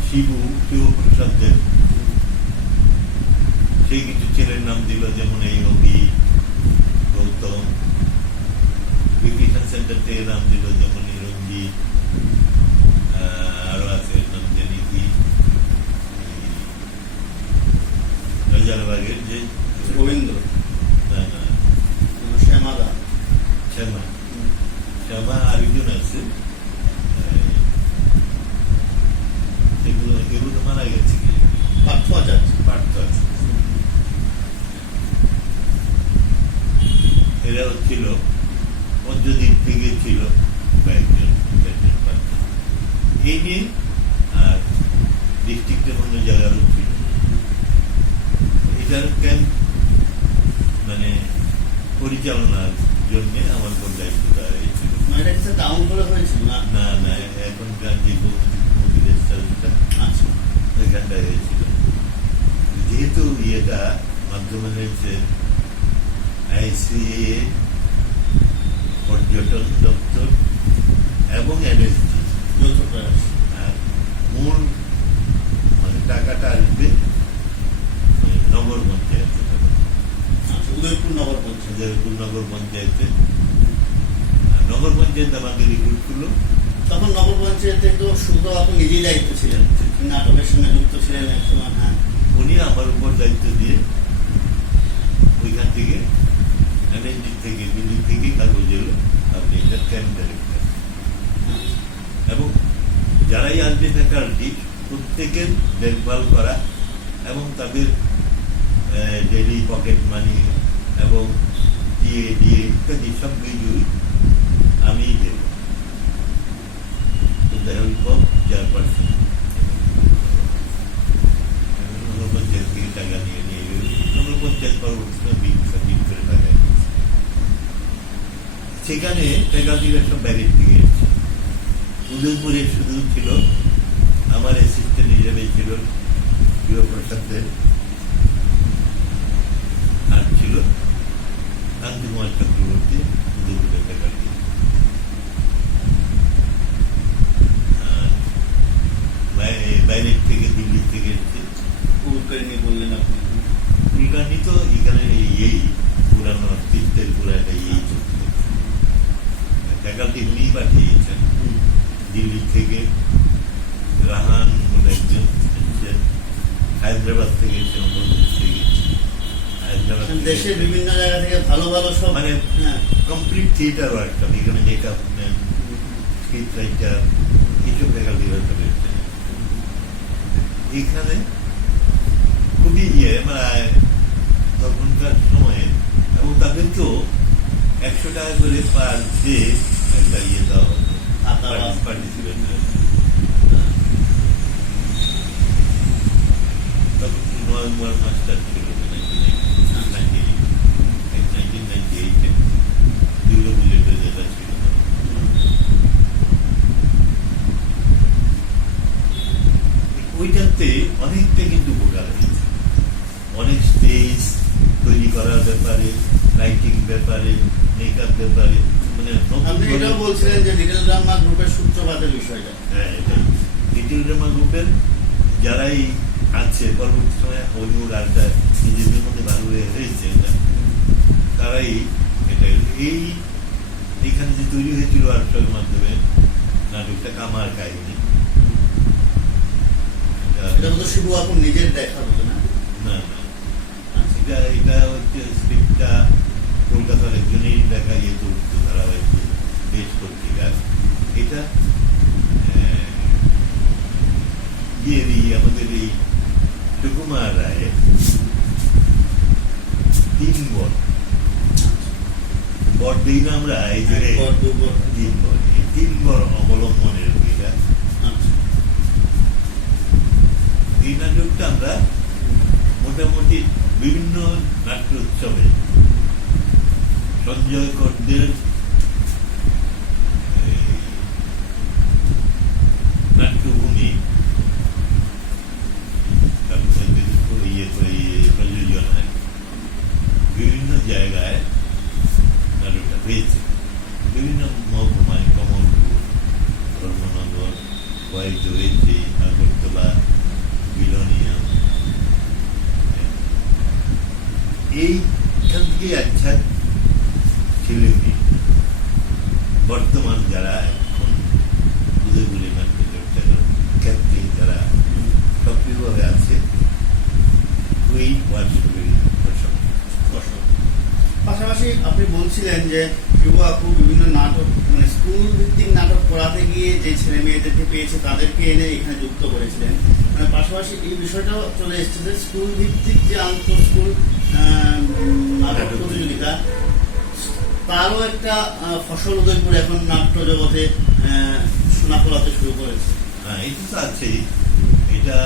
শিবপ্রসাদ দেব, সেই কিছু ছেলের নাম দিল, যেমন এই অভি, গৌতম, ভিকেশন সেন্টার থেকে নাম দিল যেমন রঞ্জিত, আরো আছে নাম জানি কি রাজারবাগের যে গোবিন্দ, না না শ্যামাদা, শ্যামা আরেকজন আছে, এগুলো তো মারা গেছে কি পার্থ আচার্য। পার্থ আছে। এরা হচ্ছিল মধ্যদ্বীপ থেকে ছিল কয়েকজন পার্থ, এই নিয়ে আর ডিস্ট্রিক্টের অন্য জায়গারও ছিল। এটার ক্যাম্প মানে পরিচালনার জন্য আমার কোন দায়িত্ব দেওয়া হয়েছিল। এটা কি স্যার টাউন করে হয়েছিল না? না না, এখনকার যে মুভি রেস্টুরেন্টটা আচ্ছা, ওইখানটায় হয়েছিল। যেহেতু ইয়েটা মাধ্যমে হয়েছে আইসিএ, পর্যটন দপ্তর এবং এনএসজি যৌথ প্রয়াস। আর মূল মানে টাকাটা আসবে ওই নগর পঞ্চায়েত, আচ্ছা, উদয়পুর নগর পঞ্চায়েত। উদয়পুর নগর পঞ্চায়েতে। আর নগর পঞ্চায়েত আমাকে রিক্রুট করলো। তখন নগর পঞ্চায়েতে তো শুধু আপনি নিজেই দায়িত্ব ছিলেন, নাটকের সঙ্গে যুক্ত ছিলেন একসময়। হ্যাঁ, উনি আমার উপর দায়িত্ব দিয়ে ওইখান থেকে এনএসজি থেকে দিল্লি থেকে কাগজ এলো, আপনি এটা ক্যাম্প ডাইরেক্টর, এবং যারাই আসবে ফ্যাকাল্টি প্রত্যেকের দেখভাল করা এবং তাদের ডেইলি পকেট মানি এবং ডিএ ইত্যাদি সব কিছুই আমি দেব, with the help of chairperson। নগর পঞ্চায়েত থেকে টাকা নিয়ে নগর পঞ্চায়েত পরবর্তীতে বিল সাবমিট করে টাকা দিয়েছে। সেখানে ফ্যাকাল্টিরা সব বাইরের থেকে এসেছে। উদয়পুরে শুধু ছিল আমার অ্যাসিস্ট্যান্ট হিসেবে ছিল শিবপ্রসাদ দেব, আর ছিল কান্তি কুমার চক্রবর্তী, উদয়পুরের ফ্যাকাল্টি। বাইরের থেকে দিল্লি থেকে এসছে কুলকার্নি বললেন আপনি। কুলকার্নি তো এখানে এই পুরানো তীর্থের পুরাটা এই ফ্যাকাল্টি উনিই পাঠিয়েছেন দিল্লি থেকে। রাহান বলে একজন এসেছেন, হায়দ্রাবাদ থেকে এসেছেন, অন্ধ্রপ্রদেশ থেকে, হায়দ্রাবাদ থেকে। দেশের বিভিন্ন জায়গা থেকে ভালো ভালো সব, মানে হ্যাঁ, কমপ্লিট থিয়েটার ওয়ার্কশপ, এখানে মেকআপ ম্যান, স্ক্রিপ্ট রাইটার, এইসব ফ্যাকাল্টিরা সব এসেছেন এখানে। খুবই মানে তখনকার সময়ে, এবং তাদেরকেও 100 টাকা করে পার ডে একটা দেওয়া হতো পার্টিসিপেট। তখন নভেম্বর মাসটা ছিল 1998 দুর্গা পুজোর যেটা ছিল। ওইটাতে অনেকটা কিন্তু উপকার হয়েছে, অনেক স্টেজ তৈরি করার ব্যাপারে, লাইটিং ব্যাপারে, মেকআপ ব্যাপারে, মানে আপনি এটাও বলছিলেন যে লিটল ড্রামা গ্রুপের সূত্রপাতের বিষয়টা। হ্যাঁ, এটাই লিটল ড্রামা গ্রুপের যারাই আছে পরবর্তী সময় হলিউড আর্টটা নিজেদের মধ্যে ভালো হয়েছে, তারাই এটা এইখানে যে তৈরি হয়েছিল আর্টের মাধ্যমে নাটকটা কামার কাহিনী। এটা তো শিবু আপন নিজের দেখা হতো না? না না, এটা হচ্ছে স্ক্রিপ্টটা কলকাতার একজনেই দেখা গিয়ে চলছে ধারাবাহিক বেশ পত্রিকার। এটা আমাদের এই সুকুমার রায় 3 বর বর দিই না আমরা এই যে বর, দুবর। 3 বর, এই 3 বর অবলম্বনের বইটা। আচ্ছা। এই নাটকটা আমরা মোটামুটি বিভিন্ন নাট্য উৎসবে সঞ্জয় করদের নাট্যভূমি প্রযোজনায় বিভিন্ন জায়গায় নাটকটা হয়েছে, বিভিন্ন মহকুমায়, কমলপুর, ধর্মনগর, কয়েকটি হয়েছে, আগরতলা, বিলোনিয়া। এইখান থেকে আচ্ছা ছেলে মেয়ে বর্তমান যারা এখন উদয়পুরে নাট্য চর্চার ক্ষেত্রে যারা সক্রিয়ভাবে আছে ওই ওয়ার্কশপের ফসল। পাশাপাশি আপনি বলছিলেন যে শিবু আপু বিভিন্ন নাটক মানে স্কুল ভিত্তিক নাটক পড়াতে গিয়ে যে ছেলে মেয়েদেরকে পেয়েছে তাদেরকে এনে এখানে যুক্ত করেছিলেন, মানে পাশাপাশি এই বিষয়টাও চলে এসেছে যে স্কুল ভিত্তিক যে আন্তঃ স্কুল নাটক প্রতিযোগিতা তারও একটা ফসল উদয়পুরে এখন নাট্য জগতে শোনা ফলাতে শুরু করেছে। হ্যাঁ, এটা তো আছেই। এটা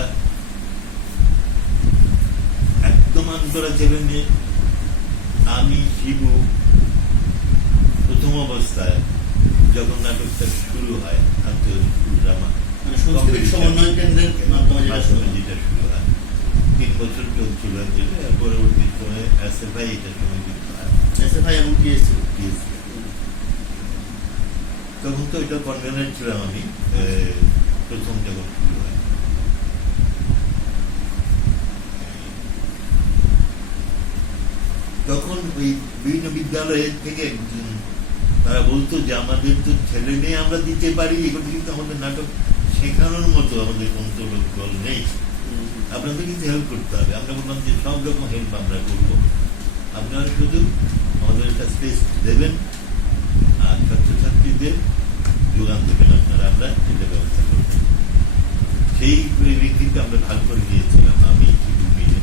একদম আন্তরা ছেলে মেয়ে। আমি শিবু প্রথম অবস্থায় যখন নাটকটা শুরু হয় আন্তঃস্কুল ড্রামা সাংস্কৃতিক সমন্বয় কেন্দ্রের মাধ্যমে যেটা শুরু হয়। যেটা শুরু হয় 3 বছর চলছিল, পরবর্তী সময়ে এসএফআই এটা সময় দিতে হয়, এসএফআই এবং টিএসসি। তখন তো এটা কনভেনার ছিলাম আমি প্রথম যখন শুরু হয়। তখন ওই বিভিন্ন বিদ্যালয় থেকে তারা বলতো যে আমাদের তো ছেলে মেয়ে আমরা দিতে পারি, এগুলো কিন্তু আমাদের নাটক শেখানোর মতো আমাদের কোনো তো লোকবল নেই, আপনাদের কিন্তু হেল্প করতে হবে। আমরা বললাম যে সব রকম হেল্প আমরা করবো, আপনারা শুধু আমাদের একটা স্পেস দেবেন আর ছাত্রছাত্রীদের যোগান দেবেন আপনারা, আমরা এটা ব্যবস্থা করবো। সেই পরিপ্রেক্ষিতে আমরা ভাগ করে দিয়েছিলাম আমি শিবু মিলে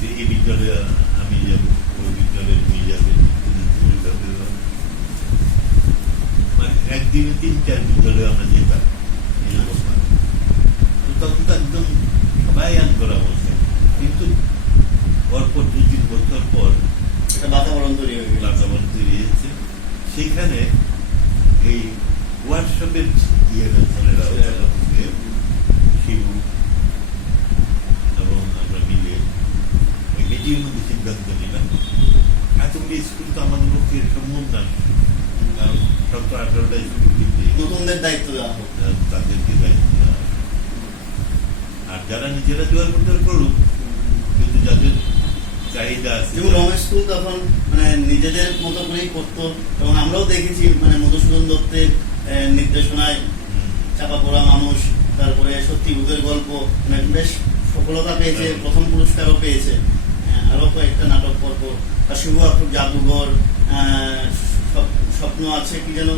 যে এই বিদ্যালয়ে আমি যাবো, ওই বিদ্যালয়ে নিয়ে যাবে, মানে একদিনে 3-4 বিদ্যালয়ে আমরা যেতাম এরকম। তো তখন তো একদম সবাই আনকরা অবস্থায়, কিন্তু পরপর 2-3 বছর পর একটা বাতাবরণ তৈরি হয়ে গেল। বাতাবরণ তৈরি হয়েছে। সেখানে এই ওয়ার্কশপের ছেলেরা শিবু এবং আমরা মিলে ওই মিটিংয়ের মধ্যে সিদ্ধান্ত নিলাম এতগুলি স্কুল তো আমাদের পক্ষে সম্ভব না, কারণ 17-18টা স্কুল কিন্তু নতুনদের দায়িত্ব দেওয়া হোক, তাদেরকে দায়িত্ব দেওয়া হবে। আর যারা নিজেরা জোগাড় করতে করুক, কিন্তু যাদের চাহিদা আছে, যেমন রমেশ স্কুল তখন মানে নিজেদের মতো করেই করতো, এবং আমরাও দেখেছি মানে মধুসূদন দত্তের নির্দেশনায় চাপা পড়া মানুষ, তারপরে সত্যি ভূতের গল্প মানে বেশ সফলতা পেয়েছে, প্রথম পুরস্কারও পেয়েছে। আরো কয়েকটা নাটক পর্ব, শিবু আপুর জাদুঘর, স্বপ্ন আছে কি যেন,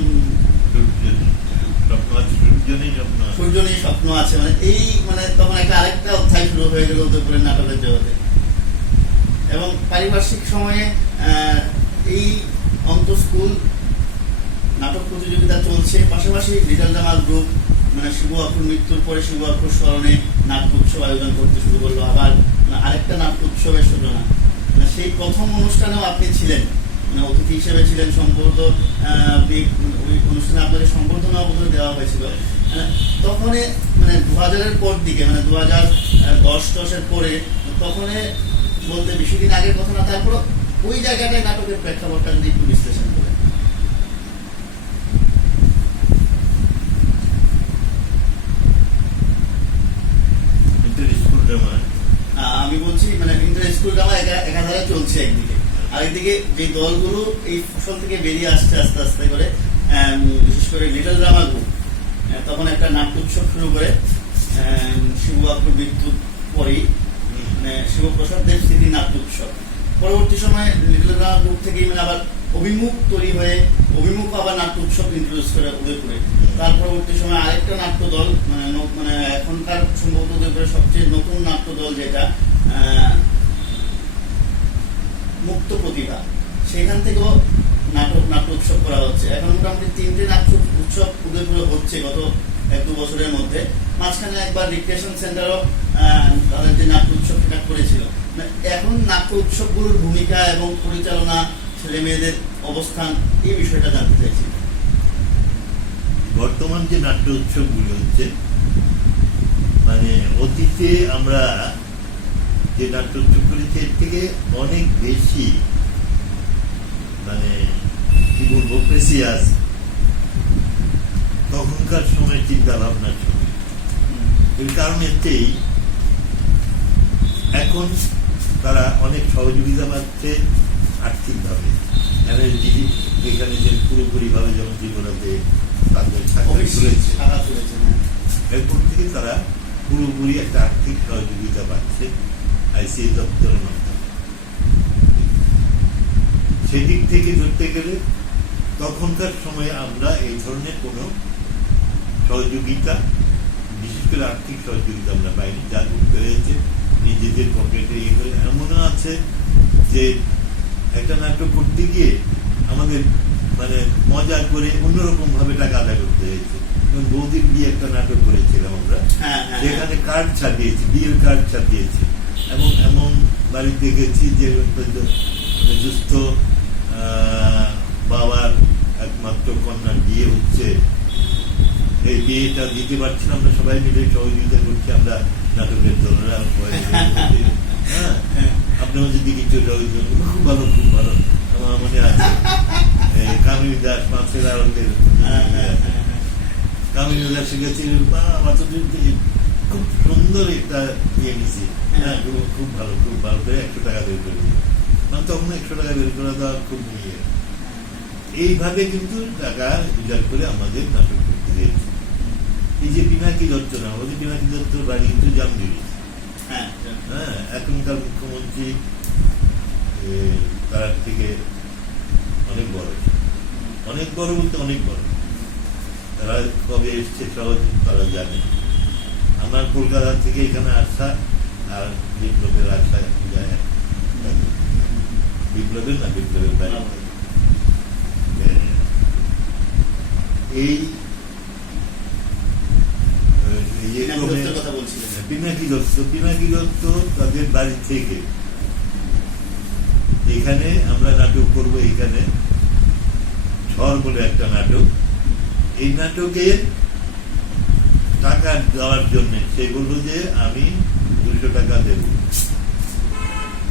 সূর্যনী স্বপ্ন আছে, মানে এই মানে তখন একটা আরেকটা অধ্যায় শুরু হয়ে গেল উদয়পুরের নাটকের জগতে। এবং পারিপার্শ্বিক সময়ে এই অন্তঃস্কুল নাটক প্রতিযোগিতা চলছে, পাশাপাশি লিটল জামাল গ্রুপ মানে শিবু আপুর মৃত্যুর পরে শিবু আপুর স্মরণে নাট্য উৎসব আয়োজন করতে শুরু করলো, আবার আরেকটা নাট্য উৎসবের সূচনা। সেই প্রথম অনুষ্ঠানেও আপনি ছিলেন, মানে অতিথি হিসেবে ছিলেন সম্ভবত। আপনি ওই অনুষ্ঠানে আপনাদের সম্বর্ধনা বোধহয় দেওয়া হয়েছিল তখন, মানে 2000-এর পর দিকে, মানে 2010-10 পরে, তখন বলতে বেশি দিন আগের কথা না, তারপর ওই জায়গাটায় নাটকের প্রেক্ষাপটটা যদি একটু বিশ্লেষণ করেন। আমি বলছি মানে ইন্টার স্কুল ড্রামা একাধারে চলছে একদিকে, আরেকদিকে যে দলগুলো এই ফসল থেকে বেরিয়ে আসছে আস্তে আস্তে করে, বিশেষ করে লিটল ড্রামা গ্রুপ তখন একটা নাট্য উৎসব শুরু করে শিবু আপুর মৃত্যুর পরেই, মানে শিবপ্রসাদ দেব স্মৃতি নাট্য উৎসব। পরবর্তী সময়ে লিটল ড্রামা গ্রুপ থেকেই মানে আবার অভিমুখ তৈরি হয়ে অভিমুখ আবার নাট্য উৎসব ইন্ট্রোডিউস করে উদয়পুরে। তার পরবর্তী সময় আরেকটা নাট্য দল মানে এখনকার সম্ভবত উদয়পুরের সবচেয়ে নতুন নাট্য দল যেটা মুক্ত প্রতিভা, সেখান থেকেও নাট্য উৎসব করা হচ্ছে। এখন মোটামুটি 3টে নাট্য উৎসব উদয়পুরে হচ্ছে গত 1-2 বছরের মধ্যে। মাঝখানে একবার রিক্রিয়েশন সেন্টারও তাদের যে নাট্য উৎসব সেটা করেছিল। এখন নাট্য উৎসবগুলোর ভূমিকা এবং পরিচালনা, ছেলে মেয়েদের অবস্থান, এই বিষয়টা জানতে চাইছি। বর্তমান যে নাট্য উৎসবগুলো হচ্ছে, মানে অতীতে আমরা যে নাট্য উৎসব করেছি এর থেকে অনেক বেশি মানে কি বলবো প্রেসিয়াস তখনকার সময় চিন্তা ভাবনার সঙ্গে। এর কারণ এতেই এখন তারা অনেক সহযোগিতা পাচ্ছে আর্থিকভাবে। এখানে যে পুরোপুরি ভাবে যেমন জীবনাতে তাদের শাখা তুলেছে, এরপর থেকে তারা পুরোপুরি একটা আর্থিক সহযোগিতা পাচ্ছে আইসিএ দপ্তরের মাধ্যমে। সেদিক থেকে ধরতে গেলে তখনকার সময়ে আমরা এই ধরনের কোনো সহযোগিতা, বিশেষ করে আর্থিক সহযোগিতা আমরা পাইনি। যা করতে হয়েছে নিজেদের পকেটে ইয়ে করে। এমনও আছে যে একটা নাটক করতে গিয়ে আমাদের মানে মজা করে অন্যরকম ভাবে টাকা আদায় করতে হয়েছে। বৌদির বিয়ে একটা নাটক করেছিলাম আমরা, যেখানে কার্ড ছাপিয়েছি, বিয়ের কার্ড ছাপিয়েছি, এবং এমন বাড়িতে গেছি যে সুস্থ বাবার একমাত্র কন্যার বিয়ে হচ্ছে, এই বিয়েটা দিতে পারছি না, আমরা সবাই মিলে সহযোগিতা করছি। আমরা নাটকের দলরা হ্যাঁ, আপনার যদি কিছু সহযোগিতা, খুব ভালো, খুব ভালো। আমার মনে আছে কামিনী দাস মাছের আড়তের কামিনী দাস শিখেছিল, খুব সুন্দর একটা ইয়ে নিছি। হ্যাঁ, খুব ভালো, খুব ভালো করে 100 টাকা বের করে দিল। মানে তখন 100 টাকা বের করে দেওয়া খুব ইয়ে। এইভাবে কিন্তু টাকা উজাড় করে আমাদের নাটক করতে হয়েছে। এই যে পিনাকি দত্ত না, ওই পিনাকি দত্তর বাড়ি কিন্তু জামদিরি। হ্যাঁ, এখনকার মুখ্যমন্ত্রী তার থেকে অনেক বড়, অনেক বড় বলতে অনেক বড়। তারা কবে এসছে সহজ তারা জানে। আমার কলকাতা থেকে এখানে আসা আর বিপ্লবের আসা যায়, বিপ্লবের বাড়ি। এই পিনাকি দত্ত তাদের বাড়ি থেকে এখানে আমরা নাটক করব। এখানে ঝড় বলে একটা নাটক, এই নাটকে টাকা দেওয়ার জন্য সে বললো যে আমি 200 টাকা দেব।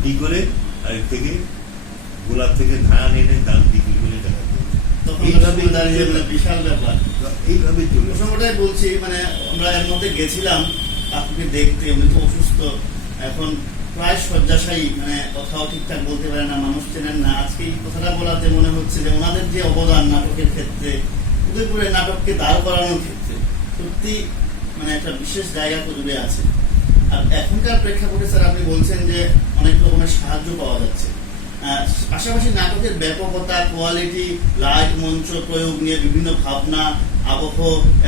কি করে? আর থেকে গোলাপ থেকে ধান এনে ধান বিক্রি করে টাকা বিশাল ব্যাপার। এইভাবে প্রসঙ্গটাই বলছি, মানে আমরা এর মধ্যে গেছিলাম আপনাকে দেখতে, উনি তো অসুস্থ, এখন প্রায় শয্যাশায়ী, মানে কথাও ঠিকঠাক বলতে পারে না, মানুষ চেনেন না। আজকে এই কথাটা বলাতে মনে হচ্ছে যে ওনাদের যে অবদান নাটকের ক্ষেত্রে, উদয়পুরের নাটককে দাঁড় করানোর ক্ষেত্রে সত্যি মানে একটা বিশেষ জায়গা তো জুড়ে আছে। আর এখনকার প্রেক্ষাপটে স্যার আপনি বলছেন যে অনেক রকমের সাহায্য পাওয়া যাচ্ছে। পাশাপাশি নাটকের ব্যাপকতা, কোয়ালিটি, লাইট, মঞ্চ প্রয়োগ নিয়ে বিভিন্ন ভাবনা, আবহ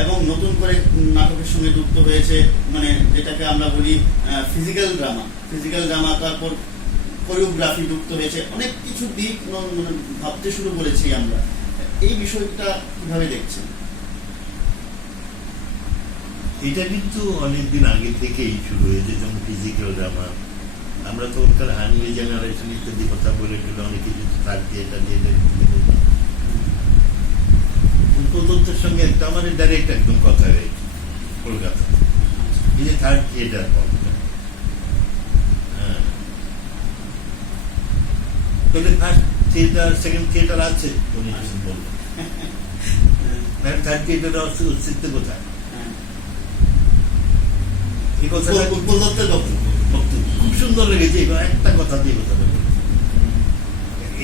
এবং নতুন করে নাটকের সঙ্গে যুক্ত হয়েছে, মানে যেটাকে আমরা বলি ফিজিক্যাল ড্রামা, তারপর কোরিওগ্রাফি যুক্ত হয়েছে, অনেক কিছু দিক মানে ভাবতে শুরু করেছি আমরা। এই বিষয়টা কিভাবে দেখছেন? এটা কিন্তু অনেকদিন আগে থেকেই শুরু হয়েছে, যেমন ফিজিক্যাল ড্রামা। আমরা তো ওখানে হানিয়ে জেনারেশন ইত্যাদি কথা বলে অনেক কিছু থাকছে, এটা দিয়ে প্রদত্তের সঙ্গে একটা আমাদের ডাইরেক্ট একদম কথা হয়েছে কলকাতা, এই যে 3rd থিয়েটার পথটা। হ্যাঁ, তাহলে 1st থিয়েটার, 2nd থিয়েটার আছে, উনি বললেন 3rd থিয়েটার অস্তিত্ব কোথায়? এই কথাটা খুব সুন্দর লেগেছে। একটা কথা দিয়ে কথা বলছি,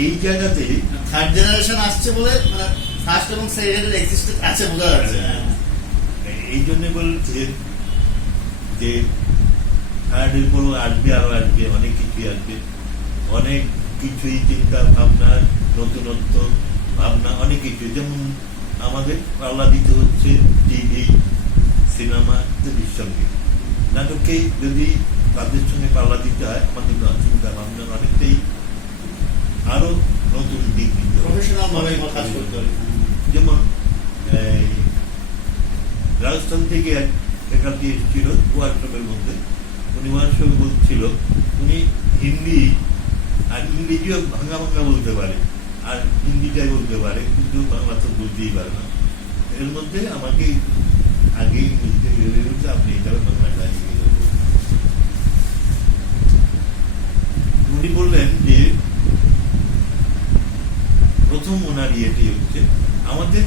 এই জায়গাতে 3rd জেনারেশন আসছে বলে মানে 1st এবং 2nd এক্সিস্টেন্স আছে বোঝা যাচ্ছে। এই জন্য বলছে যে 3rd এর পরও আসবে, আরো আসবে, অনেক কিছুই আসবে, অনেক কিছুই চিন্তা ভাবনা নতুনত্ব ভাবনা অনেক কিছু, যেমন আমাদের পাল্লা দিতে হচ্ছে টিভি, সিনেমা, সঙ্গে নাটকে যদি তাদের সঙ্গে পাল্লা দিতে হয় আমাদের চিন্তা ভাবনা অনেকটাই আরো নতুন দিক দিতে হবে। প্রফেশনাল ভাবে কাজ করতে হবে। যেমন রাজস্থান থেকে এক ফ্যাকাল্টি এসেছিল ওয়ার্কশপের মধ্যে, উনি ওয়ার্কশপে বলছিল উনি হিন্দি আর ইংরেজিও ভাঙা ভাঙা বলতে পারে, আর হিন্দিটাই বলতে পারে, কিন্তু বাংলা তো বলতেই পারে না। এর মধ্যে আমাকে আগে ইংরেজিতে ভেবে বলছে আপনি এটা বাংলাটা শিখে দেবো। উনি বললেন যে প্রথম ওনার ইয়েটি হচ্ছে আমাদের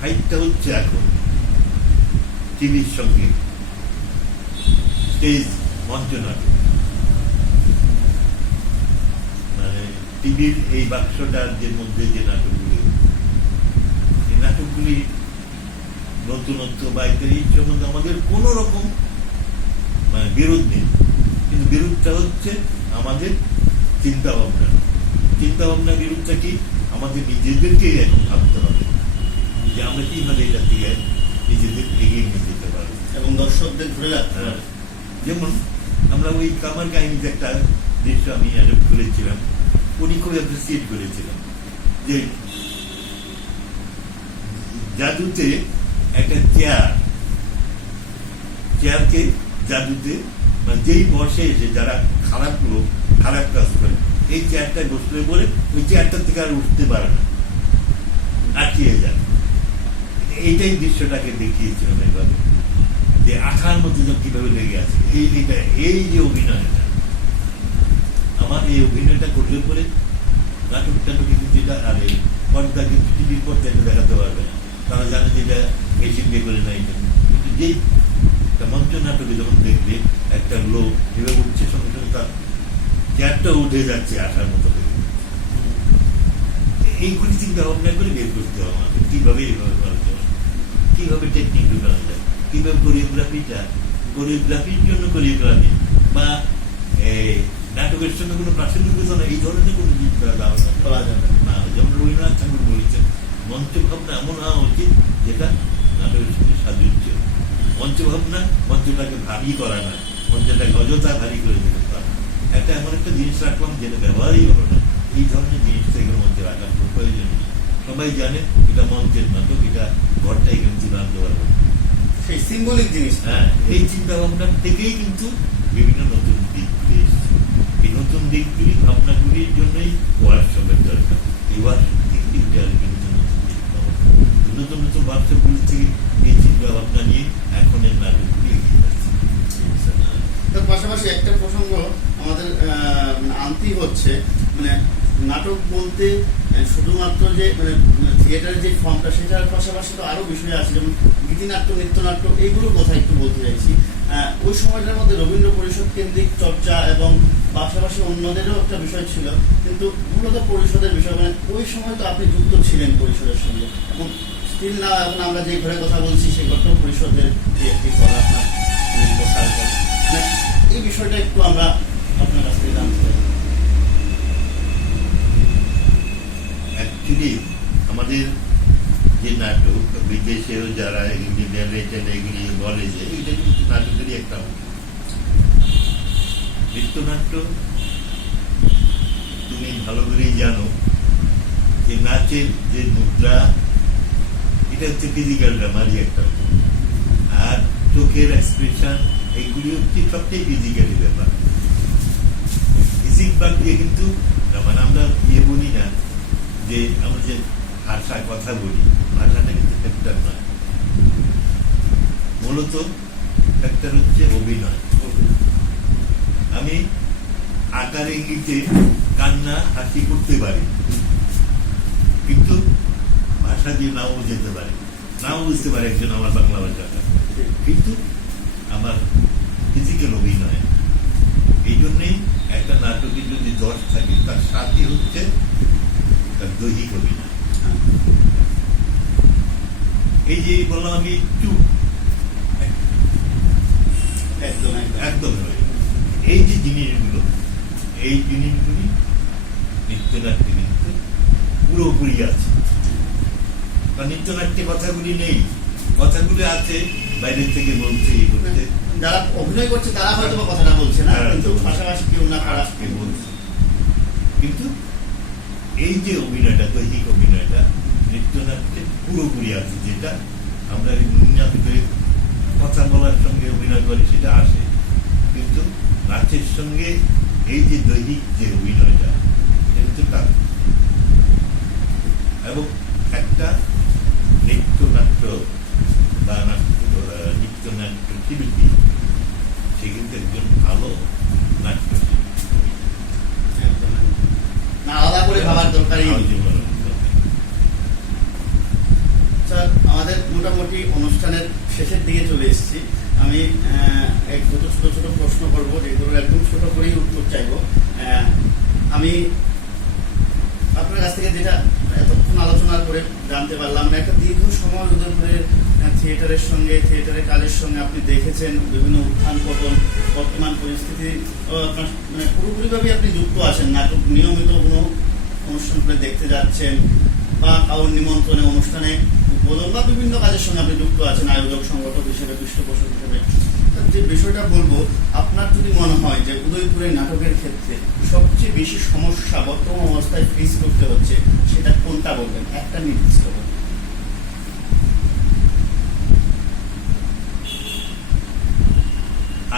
হাইটটা হচ্ছে এখন টিভির সঙ্গে স্টেজ মঞ্চ নাটক, মানে টিভির এই বাক্সটার যে মধ্যে যে নাটকগুলি, এই নাটকগুলি নতুনত্ব বা ইত্যাদি সম্বন্ধে আমাদের কোন রকম মানে বিরোধ নেই, কিন্তু বিরোধটা হচ্ছে আমাদের চিন্তা ভাবনা। চিন্তা ভাবনা বিরোধটা কি, আমাদের নিজেদেরকে এখন ভাবতে হবে যে আমরা কিভাবে এটা থেকে নিজেদের এগিয়ে নিয়ে যেতে পারবো এবং দর্শকদের ধরে রাখতে হবে। যেমন আমরা ওই কামার কাহিনীতে একটা দৃশ্য আমি অ্যাডপ্ট করেছিলাম, উনি খুব অ্যাপ্রিসিয়েট করেছিলাম যে জাদুতে একটা চেয়ারকে জাদুতে মানে যেই বসে এসে যারা খারাপ লোক খারাপ কাজ করে এই চেয়ারটায় বসলে পরে ওই চেয়ারটার থেকে আর উঠতে পারে না, আটকিয়ে যায়। এইটাই দৃশ্যটাকে দেখিয়েছিলাম এভাবে, যে আঠার মধ্যে কিভাবে লেগে আছে এই যে অভিনয়টা, আমার এই অভিনয়টা করলে পরে নাটকটা কিন্তু যেটা আর এই পর্দা কিন্তু টিভির পর্দা এটা দেখাতে পারবে না, তারা জানে যে এটা মেশিন দিয়ে করে নাই, কিন্তু যেই একটা মঞ্চ নাটকে যখন দেখবে একটা লোক এভাবে উঠছে সঙ্গে সঙ্গে তার চেয়ারটা উঠে যাচ্ছে আঠার মতো লেগে, এইগুলি চিন্তা ভাবনা করে বের করতে হবে আমাদের কিভাবে এইভাবে করা যায়, কিভাবে টেকনিক ঢুকানো যায়, কিভাবে কোরিওগ্রাফির জন্য কোরিওগ্রাফি বা নাটকের সঙ্গে কোনো প্রাসঙ্গিকতা না, এই ধরনের কোনো চিন্তা করা যাবে না। যেমন রবীন্দ্রনাথ ঠাকুর বলেছেন মঞ্চ ভাবনা এমন হওয়া উচিত যেটা নাটকের সঙ্গে সাজুজ্য। মঞ্চ ভাবনা মঞ্চটাকে ভারী করা না, মঞ্চটাকে অযথা ভারী করে দিতে পারে, একটা এমন একটা জিনিস রাখলাম যেটা ব্যবহারই হলো না, এই ধরনের জিনিসটা এগুলোর মধ্যে রাখার খুব প্রয়োজন। সবাই জানে এটা মঞ্চের নাটক, এটা ঘরটাই কিন্তু আনতে পারবো, সেই সিম্বলিক জিনিস। হ্যাঁ, এই চিন্তা ভাবনার থেকেই কিন্তু বিভিন্ন নতুন দিকগুলি এসছে। এই নতুন দিকগুলি ভাবনাগুলির জন্যই ওয়ার্কশপের দরকার। এই ওয়ার্কশপ থেকে কিন্তু নতুন দিক পাবো, নতুন নতুন ওয়ার্কশপগুলি থেকে এই চিন্তা ভাবনা নিয়ে এখন এর নাটকগুলি এগিয়ে যাচ্ছে। তার পাশাপাশি একটা প্রসঙ্গ আমাদের আনতেই হচ্ছে, মানে নাটক বলতে শুধুমাত্র যে মানে থিয়েটারের যে ফর্মটা সেটার পাশাপাশি তো আরো বিষয় আছে, যেমন গীতিনাট্য, নৃত্যনাট্য, এইগুলোর কথা একটু বলতে চাইছি। ওই সময়টার মধ্যে রবীন্দ্র পরিষদ কেন্দ্রিক চর্চা এবং পাশাপাশি অন্যদেরও একটা বিষয় ছিল, কিন্তু মূলত পরিষদের বিষয়, মানে ওই সময় তো আপনি যুক্ত ছিলেন পরিষদের সঙ্গে, এবং স্টিল না এখন আমরা যে ঘরে কথা বলছি সেই ঘরটাও পরিষদের একটি করা আপনার বসার ঘর। এই বিষয়টা একটু আমরা আপনার কাছ থেকে জানতে চাই। অ্যাকচুয়ালি আমাদের যে নাটক বিদেশেও যারা এগুলি বলে যে এটা কিন্তু নাটকেরই একটা নৃত্যনাট্য, তুমি ভালো করেই জানো যে নাচের যে মুদ্রা এটা হচ্ছে ফিজিক্যাল ড্রামারই একটা, আর চোখের এক্সপ্রেশন এইগুলি হচ্ছে সবটাই ফিজিক্যালি ব্যাপার। ফিজিক বাদ দিয়ে কিন্তু মানে আমরা বলি না যে আমরা যে ভাষা কথা বলি, ভাষাটা কিন্তু ফ্যাক্টর নয়, মূলত ফ্যাক্টর হচ্ছে অভিনয়। আমি আকার ইঙ্গিতে কান্না হাসি করতে পারি, কিন্তু ভাষা দিয়ে নাও যেতে পারে, নাও বুঝতে পারে একজন আমার বাংলা ভাষাটা, কিন্তু আমার ফিজিক্যাল অভিনয়। এই জন্যেই একটা নাটকে যদি দশ থাকে তার সাথে হচ্ছে তার দৈহিক অভিনয়। এই যে বললাম আমি একটু একদম এই যে জিনিসগুলো, এই জিনিসগুলি নৃত্যনাট্যে কিন্তু পুরোপুরি আছে। কারণ নৃত্যনাট্যে কথাগুলি নেই, কথাগুলি আছে বাইরে থেকে বলছে এই করতে, যারা অভিনয় করছে তারা হয়তো বা কথাটা বলছে না, তারা কিন্তু তো বলছে। পাশাপাশি কেউ না কারা আজকে বলছে। কিন্তু এই যে অভিনয়টা, দৈহিক অভিনয়টা নৃত্যনাট্যে পুরোপুরি আছে, যেটা আমরা নাটকে কথা বলার সঙ্গে অভিনয় করি সেটা আসে, কিন্তু নাচের সঙ্গে এই যে দৈহিক যে অভিনয়টা এটা হচ্ছে তার। এবং একটা নৃত্যনাট্য বা নৃত্যনাট্য শিল্পী সে কিন্তু একজন ভালো নাট্যশিল্পী। একদম। না আলাদা করে ভাবার দরকারই নেই। স্যার, আমাদের মোটামুটি অনুষ্ঠানের শেষের দিকে চলে এসেছি। আমি এক দুটো ছোট ছোট প্রশ্ন করবো, যেগুলো একদম ছোট করেই উত্তর চাইবো। আমি আপনার কাছ থেকে যেটা এতক্ষণ আলোচনা করে জানতে পারলাম, না একটা দীর্ঘ সময় উদয়পুরের থিয়েটারের সঙ্গে, থিয়েটারের কাজের সঙ্গে আপনি দেখেছেন বিভিন্ন উত্থান পতন, বর্তমান পরিস্থিতি আপনার মানে পুরোপুরিভাবে আপনি যুক্ত আছেন। নাটক নিয়মিত কোনো অনুষ্ঠান করে দেখতে যাচ্ছেন বা কারোর নিমন্ত্রণে অনুষ্ঠানে উদ্বোধন বা বিভিন্ন কাজের সঙ্গে আপনি যুক্ত আছেন, আয়োজক সংগঠক হিসেবে, পৃষ্ঠপোষক হিসেবে। যে বিষয়টা বলবো, আপনার যদি মনে হয় যে উদয়পুরের নাটকের ক্ষেত্রে সবচেয়ে বেশি সমস্যা বর্তমান অবস্থায় ফেস করতে হচ্ছে, সেটা কোনটা বলবেন? একটা নির্দিষ্ট বলবেন।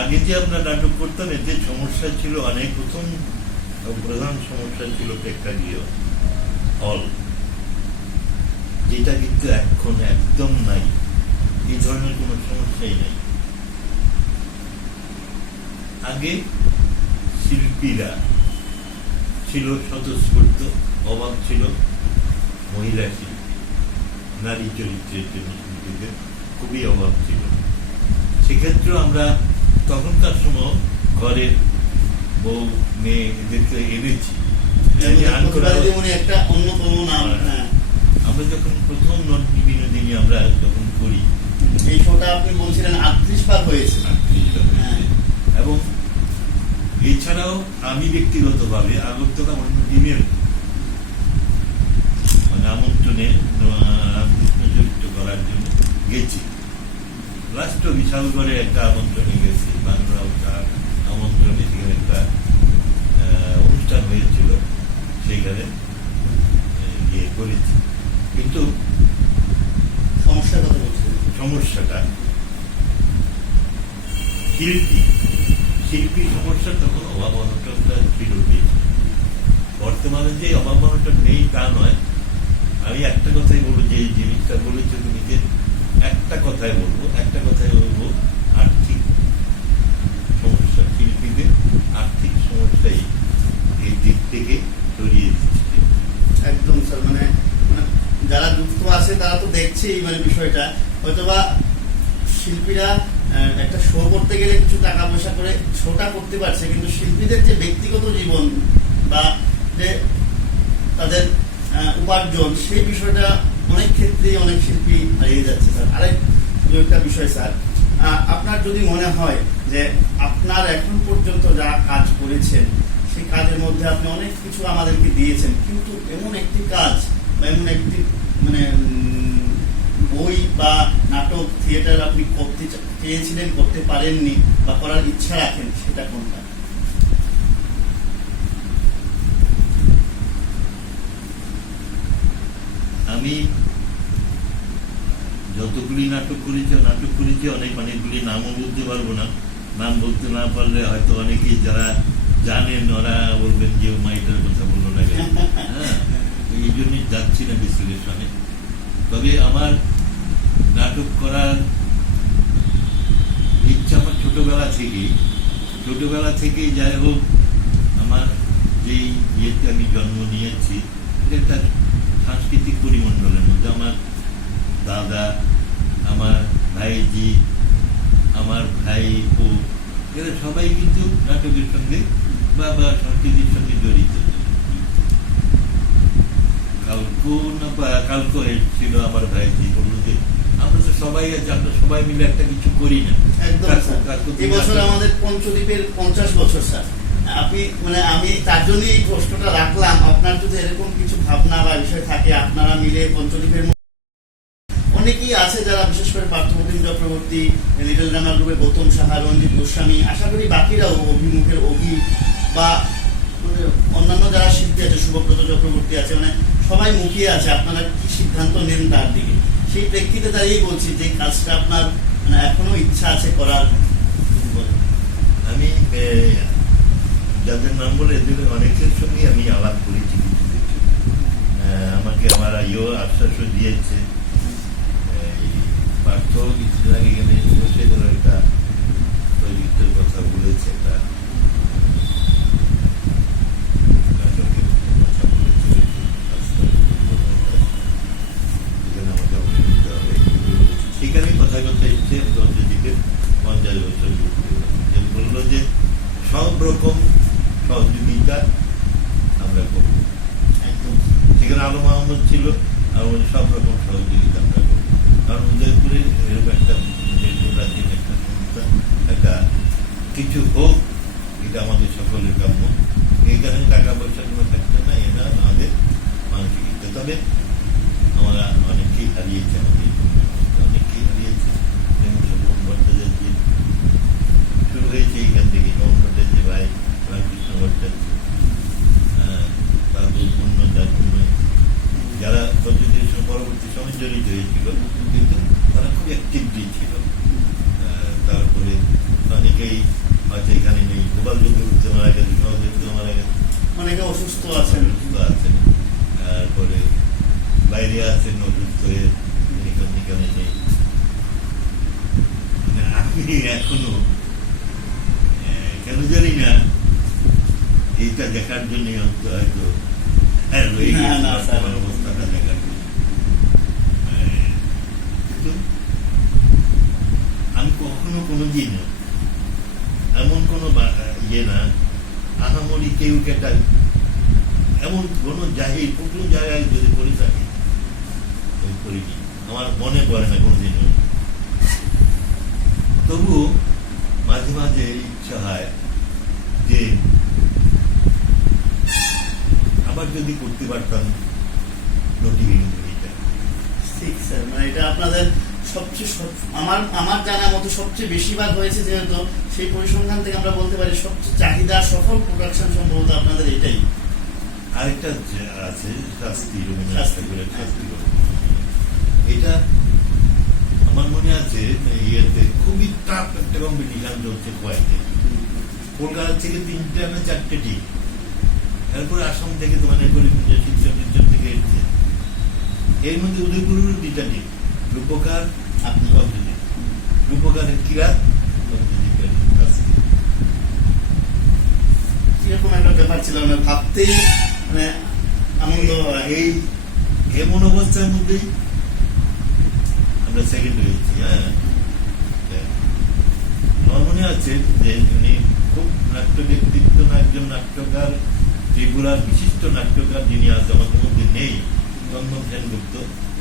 আগে যে আমরা নাটক করতাম এতে সমস্যা ছিল অনেক। প্রথম প্রধান সমস্যা ছিল প্রেক্ষাগৃহ হল, যেটা কিন্তু এখন একদম নাই। এই ধরনের কোনো সমস্যাই নাই। আগে শিল্পীরা ছিল স্বতঃস্ফূর্ত, অভাব ছিল মহিলা শিল্পী, নারী চরিত্রের জন্য শিল্পীদের খুবই অভাব ছিল। সেক্ষেত্রেও আমরা তখনকার সময় ঘরের বউ মেয়ে এদেরকে এনেছি। একটা অন্যতম নাম। হ্যাঁ, আমরা যখন প্রথম বিনোদিনী আমরা যখন করি, এই শোটা আপনি বলছিলেন 38 বার হয়েছে। হ্যাঁ। এবং এছাড়াও আমি ব্যক্তিগতভাবে আগরতলা অন্য টিমের মানে আমন্ত্রণে রামকৃষ্ণ চরিত্র করার জন্য গেছি। রাষ্ট্র বিশালগড়ে একটা আমন্ত্রণে গেছি, বাংলা আমন্ত্রণে, সেখানে একটা অনুষ্ঠান হয়েছিল, সেইখানে গিয়ে করেছি। কিন্তু সমস্যার কথা বলছিলেন। সমস্যাটা শিল্পী সমস্যা তখন অভাব অনটনটা ছিল বেশি। বর্তমানে যে অভাব অনটন নেই তা নয়। আমি একটা কথাই বলবো, যে জিনিসটা বলেছো তুমি, যে একটা কথাই বলবো আর্থিক সমস্যা। শিল্পীদের আর্থিক সমস্যাই এই দিক থেকে সরিয়ে দিচ্ছে। একদম স্যার, মানে যারা যুক্ত আছে তারা তো দেখছেই মানে বিষয়টা। হয়তোবা শিল্পীরা একটা শো করতে গেলে কিছু টাকা পয়সা করে শোটা করতে পারছে, কিন্তু শিল্পীদের যে ব্যক্তিগত জীবন বা যে তাদের উপার্জন, সেই বিষয়টা অনেক ক্ষেত্রেই অনেক শিল্পী হারিয়ে যাচ্ছে স্যার। আরেক একটা বিষয় স্যার, আপনার যদি মনে হয় যে আপনার এখন পর্যন্ত যা কাজ করেছেন সেই কাজের মধ্যে আপনি অনেক কিছু আমাদেরকে দিয়েছেন, কিন্তু এমন একটি কাজ বা এমন একটি মানে বই বা নাটক, থিয়েটার আপনি করতে চেয়েছিলেন, করতে পারেননি বা করার ইচ্ছা রাখেন, সেটা কোনটা? আমি যতগুলি নাটক করেছি অনেকগুলি নামও বলতে পারবো না। নাম বলতে না পারলে হয়তো অনেকেই যারা জানেন ওরা বলবেন যে মাইটার কথা বললো না কেন। হ্যাঁ, এই জন্যই যাচ্ছি না বিশ্লেষণে। তবে আমার নাটক করার ইচ্ছা আমার ছোটবেলা থেকেই যাই হোক, আমার যেই ইয়েতে আমি জন্ম নিয়েছি এটা সাংস্কৃতিক পরিমণ্ডলের মধ্যে আমার দাদা, আমার ভাইজি, আমার ভাইপো, এরা সবাই কিন্তু নাটকের সঙ্গে বা সংস্কৃতির সঙ্গে জড়িত। কালকে ছিল আমার ভাইজি, বললো যে আমরা তো সবাই আছি, আমরা সবাই মিলে একটা কিছু করি না। একদম স্যার, এই বছর আমাদের পঞ্চদ্বীপের 50 বছর স্যার। আপনি মানে আমি তার জন্য এই প্রশ্নটা রাখলাম, আপনার যদি এরকম কিছু ভাবনা বা বিষয় থাকে, আপনারা মিলে পঞ্চদ্বীপের অনেকেই আছে যারা বিশেষ করে পার্থপ্রতিম চক্রবর্তী, লিটল ড্রামা গ্রুপে গৌতম সাহা, রঞ্জিত গোস্বামী, আশা করি বাকিরাও অভিমুখের অভি বা মানে অন্যান্য যারা শিল্পী আছে, শুভব্রত চক্রবর্তী আছে, মানে সবাই মুখিয়ে আছে আপনারা কি সিদ্ধান্ত নেন তার দিকে। সেই প্রেক্ষিতে দাঁড়িয়ে বলছি যে কাজটা আপনার মানে এখনো ইচ্ছা আছে করার। আমি যাদের নাম বলে এদের অনেকের সঙ্গে আমি আলাপ করেছি কিছু কিছু। আমাকে আমার ইয়ে আশ্বাসও দিয়েছে। এই পার্থ কিছুদিন আগে এখানে বসে গেল একটা প্রযুক্তের কথা বলেছে, একটা নাটকের কথা বলেছে, এখানে আমাকে অংশ নিতে হবে সেখানেই কথা কথা এসছে পঞ্চদ্বীপের 50 বছর যে বললো যে সব রকম সহযোগিতা আমরা করব। একদম সেখানে আলম আহমদ ছিল, আর বলে সব রকম সহযোগিতা আমরা করব, কারণ উদয়পুরের এরকম একটা প্রাচীন একটা সংস্থা, একটা কিছু হোক, এটা আমাদের সকলের কাম্য। এইখানে টাকা পয়সা কোনো থাকতে না, এটা আমাদের মানসিকতা। তবে আমরা অনেককেই হারিয়েছে, আমাদের অনেককেই হারিয়েছে। যেমন শোভন ভট্টাচার্য শুরু হয়েছে এইখান থেকে, শোভন ভট্টাচার্য ভাই, রামকৃষ্ণ ভট্টাচার্য, তারপর যারা পঞ্চদ্বীপের পরবর্তী সময় জড়িত হয়েছিল, কিন্তু তারা খুব অ্যাক্টিভলি ছিল। তারপরে অনেকেই হয়তো এখানে নেই, গোপাল চক্রবর্তী মারা গেছে, সহযোগিতা মারা গেছে, অনেকে অসুস্থ আছেন, আছেন, তারপরে বাইরে আছেন অসুস্থ হয়ে, এখানে নেই। আমি এখনো কেন জানি না এইটা দেখার জন্য হয়তো অবস্থাটা দেখার জন্য। আমি কখনো কোনোদিন এমন কোনো ইয়ে না, আহামরি কেউ কেটা এমন কোনো জায়গায় প্রথম জায়গায় যদি করে থাকি করিনি, আমার মনে পড়ে না কোনোদিন। তবু মাঝে মাঝে ইচ্ছা হয় যে আবার যদি করতে পারতাম নোটিফিকেশনটা। ঠিক স্যার, মানে এটা আপনাদের সবচেয়ে আমার জানা মতো সবচেয়ে বেশিরভাগ হয়েছে, যেহেতু সেই পরিসংখ্যান থেকে আমরা বলতে পারি সবচেয়ে চাহিদা সফল প্রোডাকশন সম্ভবত আপনাদের এটাই। আরেকটা আছে শাস্তি, এটা আমার মনে আছে ইয়েতে খুবই টাফ একটা কম্পিটিশন চলছে কয়েকটি, কলকাতা থেকে 3টে না 4টে টিম, এরপরে আসাম থেকে মানে শিলচর থেকে এসছে, এর মধ্যে উদয়পুরের 2টা টিম, রূপকার পঞ্চদ্বীপ, রূপকারের কিরাত, পঞ্চদ্বীপের শাস্তি। কিরকম একটা ব্যাপার ছিল, মানে ভাবতেই মানে আনন্দ। এই এমন অবস্থার মধ্যেই আমরা সেকেন্ড হয়েছি। আমার মনে আছে যে উনি খুব নাট্য ব্যক্তিত্ব, একজন নাট্যকার, ত্রিপুরার বিশিষ্ট নাট্যকার, যিনি আজ আমাদের মধ্যে নেই, চন্দন সেনগুপ্ত,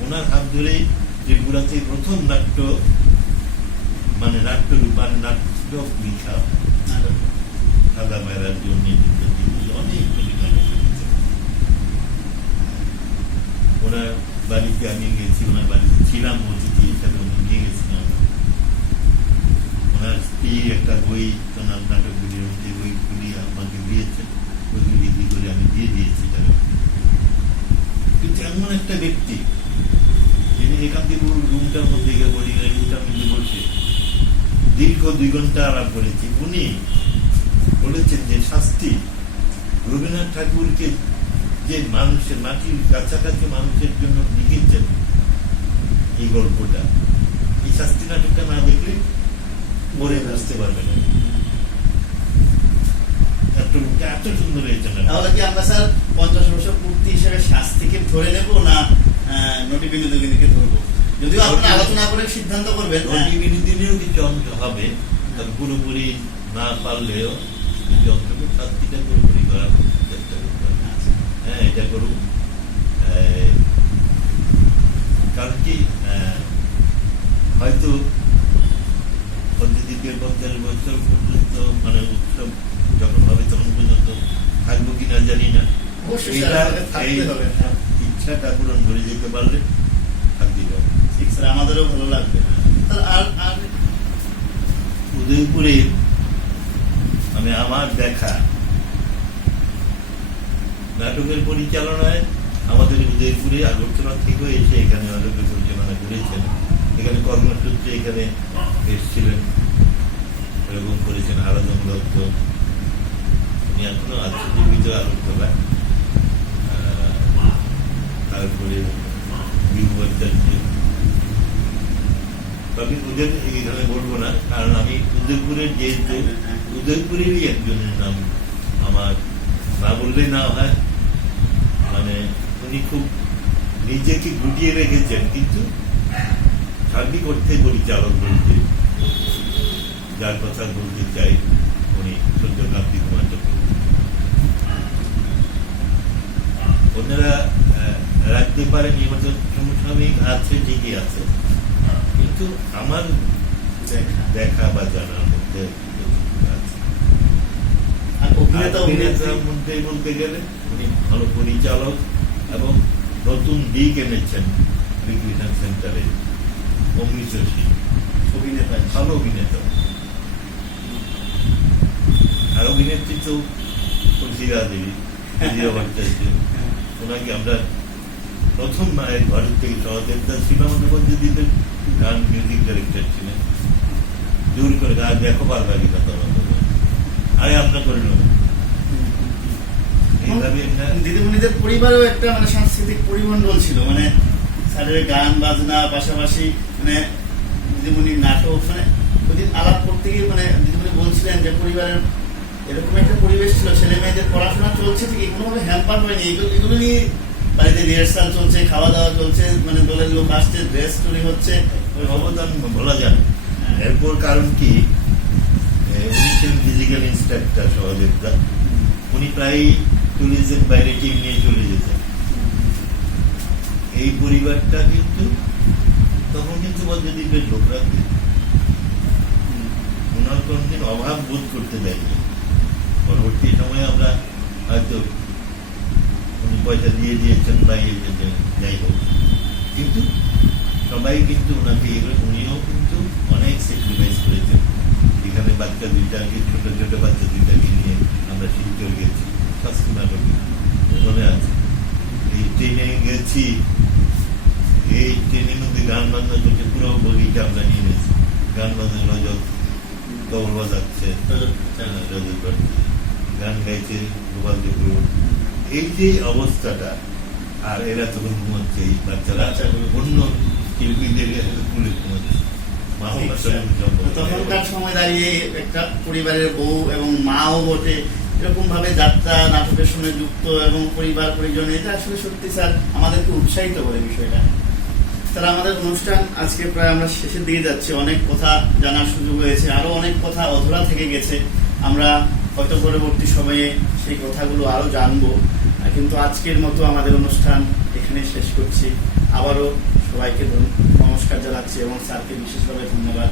ওনার হাত ধরেই ত্রিপুরাতে প্রথম নাট্য মানে নাট্যরূপার নাটক লিখা, সাদা বাইরার জন্য অনেক ওনার বাড়িতে আমি গেছি, ওনার বাড়িতে ছিলাম, অতিথি হিসাবে উনি নিয়ে গেছিলাম। ওনার স্ত্রী একটা বই, ওনার নাটকগুলির মধ্যে বইগুলি আমাকে দিয়েছেন, ওইগুলি বিক্রি করে আমি দিয়ে দিয়েছি তারা। কিন্তু এমন একটা ব্যক্তি যিনি এখান থেকে রুমটার মধ্যে গিয়ে বলি রুমটার মধ্যে বসে দীর্ঘ 2 ঘন্টা আলাপ করেছি। উনি বলেছেন যে শাস্তি রবীন্দ্রনাথ ঠাকুরকে যে মানুষের মাটির কাছাকাছি মানুষের জন্য লিখেছেন এই গল্পটা, এই শাস্তি নাটকটা না দেখলে পরে বুঝতে পারবে না। এত সুন্দর হয়েছে না। তাহলে কি আমরা স্যার 50 বছর পূর্তি হিসেবে শাস্তিকে ধরে নেব না নটি বিনোদিনীকে ধরবো? যদিও আপনারা আলোচনা করে সিদ্ধান্ত করবেন। নটি বিনোদিনীও কিছু অংশ হবে, পুরোপুরি না পারলেও কিছু অংশকে শাস্তিটা পুরোপুরি করার চেষ্টা করতে হবে। হ্যাঁ, এটা করুন। কারণ কি হয়তো পঞ্চদ্বীপের 50 বছর পর্যন্ত মানে উৎসব যখন হবে তখন তো থাকবো কিনা জানি না। অবশ্যই এটা স্যার, থাকতে এই হবে। হ্যাঁ। ইচ্ছাটা পূরণ করে যেতে পারলে থাকতেই হবে। ঠিক স্যার, আমাদেরও ভালো লাগবে স্যার। আর উদয়পুরে মানে আমার দেখা নাটকের পরিচালনায় আমাদের উদয়পুরে আগরতলা থেকে এসে এখানে নাটকের পরিচালনা করেছেন, এখানে কর্মসূত্রে এখানে এসেছিলেন, এরকম করেছেন আরাধন দত্ত, উনি এখনো আছেন জীবিত আগরতলা। তারপরে বিভু ভট্টাচার্য, তবে ওদের এখানে বলবো না, কারণ আমি উদয়পুরের যেহেতু উদয়পুরেরই একজনের নাম আমার না বললে না হয়। মানে উনি খুব নিজেকে গুটিয়ে রেখেছেন, কিন্তু সার্বিক অর্থে পরিচালক বলতে যার কথা বলতে চাই উনি সূর্যকান্তি কুমার চক্রবর্তী। অন্যরা রাখতে পারেন এবছর সমসাময়িক আছে, ঠিকই আছে, কিন্তু আমার দেখা বা জানার মধ্যে আছে। আর অভিনেতা অভিনেতার মধ্যে বলতে গেলে উনি ভালো পরিচালক এবং নতুন দিক এনেছেন রিক্রিয়েশন সেন্টারে। অমৃত সিং অভিনেতা ভালো অভিনেতা, আর অভিনেত্রী তো তুলসীরা দেবী, তুলসীরা ভট্টাচার্য। ওনাকে আমরা প্রথম মায়ের ভারত থেকে সহদেবতা শ্রীরামদ্বীপের গান মিউজিক ডাইরেক্টর ছিলেন। জোর করে গান দেখো ভালো লাগে না তোমার, আরে আমরা করলো না। এইভাবে দিদিমণিদের পরিবারেও একটা মানে সাংস্কৃতিক পরিমণ্ডল ছিল, মানে স্যারের গান বাজনা পাশাপাশি মানে দিদিমণি নাটক, মানে ওইদিন আলাপ করতে গিয়ে মানে দিদিমণি বলছিলেন যে পরিবারের এরকম একটা পরিবেশ ছিল, ছেলে মেয়েদের পড়াশোনা চলছে ঠিকই, কোনোভাবে হ্যাম্পার হয়নি। এগুলো নিয়ে বাড়িতে রিহার্সাল চলছে, খাওয়া দাওয়া চলছে, মানে দলের লোক আসছে, ড্রেস তৈরি হচ্ছে, অবদান বলা যায়। এরপর কারণ কি, উনি ছিলেন ফিজিক্যাল ইন্সট্রাক্টর সহদেবতা, উনি প্রায় ট্যুরিজম বাইরে টিম নিয়ে চলে যেতেন। এই পরিবারটা কিন্তু তখন কিন্তু বজ্রদ্বীপের লোকরা ওনার কোনদিন অভাব বোধ করতে দেয়নি। পরবর্তী সময়ে আমরা হয়তো উনি পয়সা দিয়ে দিয়েছেন বা যাই হোক, কিন্তু সবাই কিন্তু ওনাকে উনিও কিন্তু অনেক স্যাক্রিফাইস করেছেন। এখানে বাচ্চা দুইটাকে, ছোট ছোট বাচ্চা দুইটাকে নিয়ে আমরা শিলচর গেছি, শাস্ত্রী নাটকে মনে আছে। এই ট্রেনে গেছি, এই ট্রেনের মধ্যে গান বাজনা করছে, পুরো বগিটা আমরা নিয়ে নিয়েছি, গান বাজনা রজত তবল বাজাচ্ছে, রজত গান গাইছে গোপাল চক্রবর্তী। এই যে অবস্থাটা, আর এরা তখন ঘুমাচ্ছে, এই বাচ্চারা অন্য শিল্পীদের তুলে ঘুমাচ্ছে। তখনকার সময় দাঁড়িয়ে একটা পরিবারের বউ এবং মাও বটে, এরকম ভাবে যাত্রা নাটকের সঙ্গে যুক্ত এবং পরিবার পরিজন, এটা আসলে সত্যি স্যার আমাদেরকে উৎসাহিত করে বিষয়টা। স্যার, আমাদের অনুষ্ঠান আজকে প্রায় আমরা শেষের দিকে যাচ্ছি। অনেক কথা জানার সুযোগ হয়েছে, আরো অনেক কথা অধরা থেকে গেছে, আমরা হয়তো পরবর্তী সময়ে সেই কথাগুলো আরো জানবো, কিন্তু আজকের মতো আমাদের অনুষ্ঠান এখানে শেষ করছি। আবারও সবাইকে নমস্কার জানাচ্ছি এবং স্যারকে বিশেষভাবে ধন্যবাদ।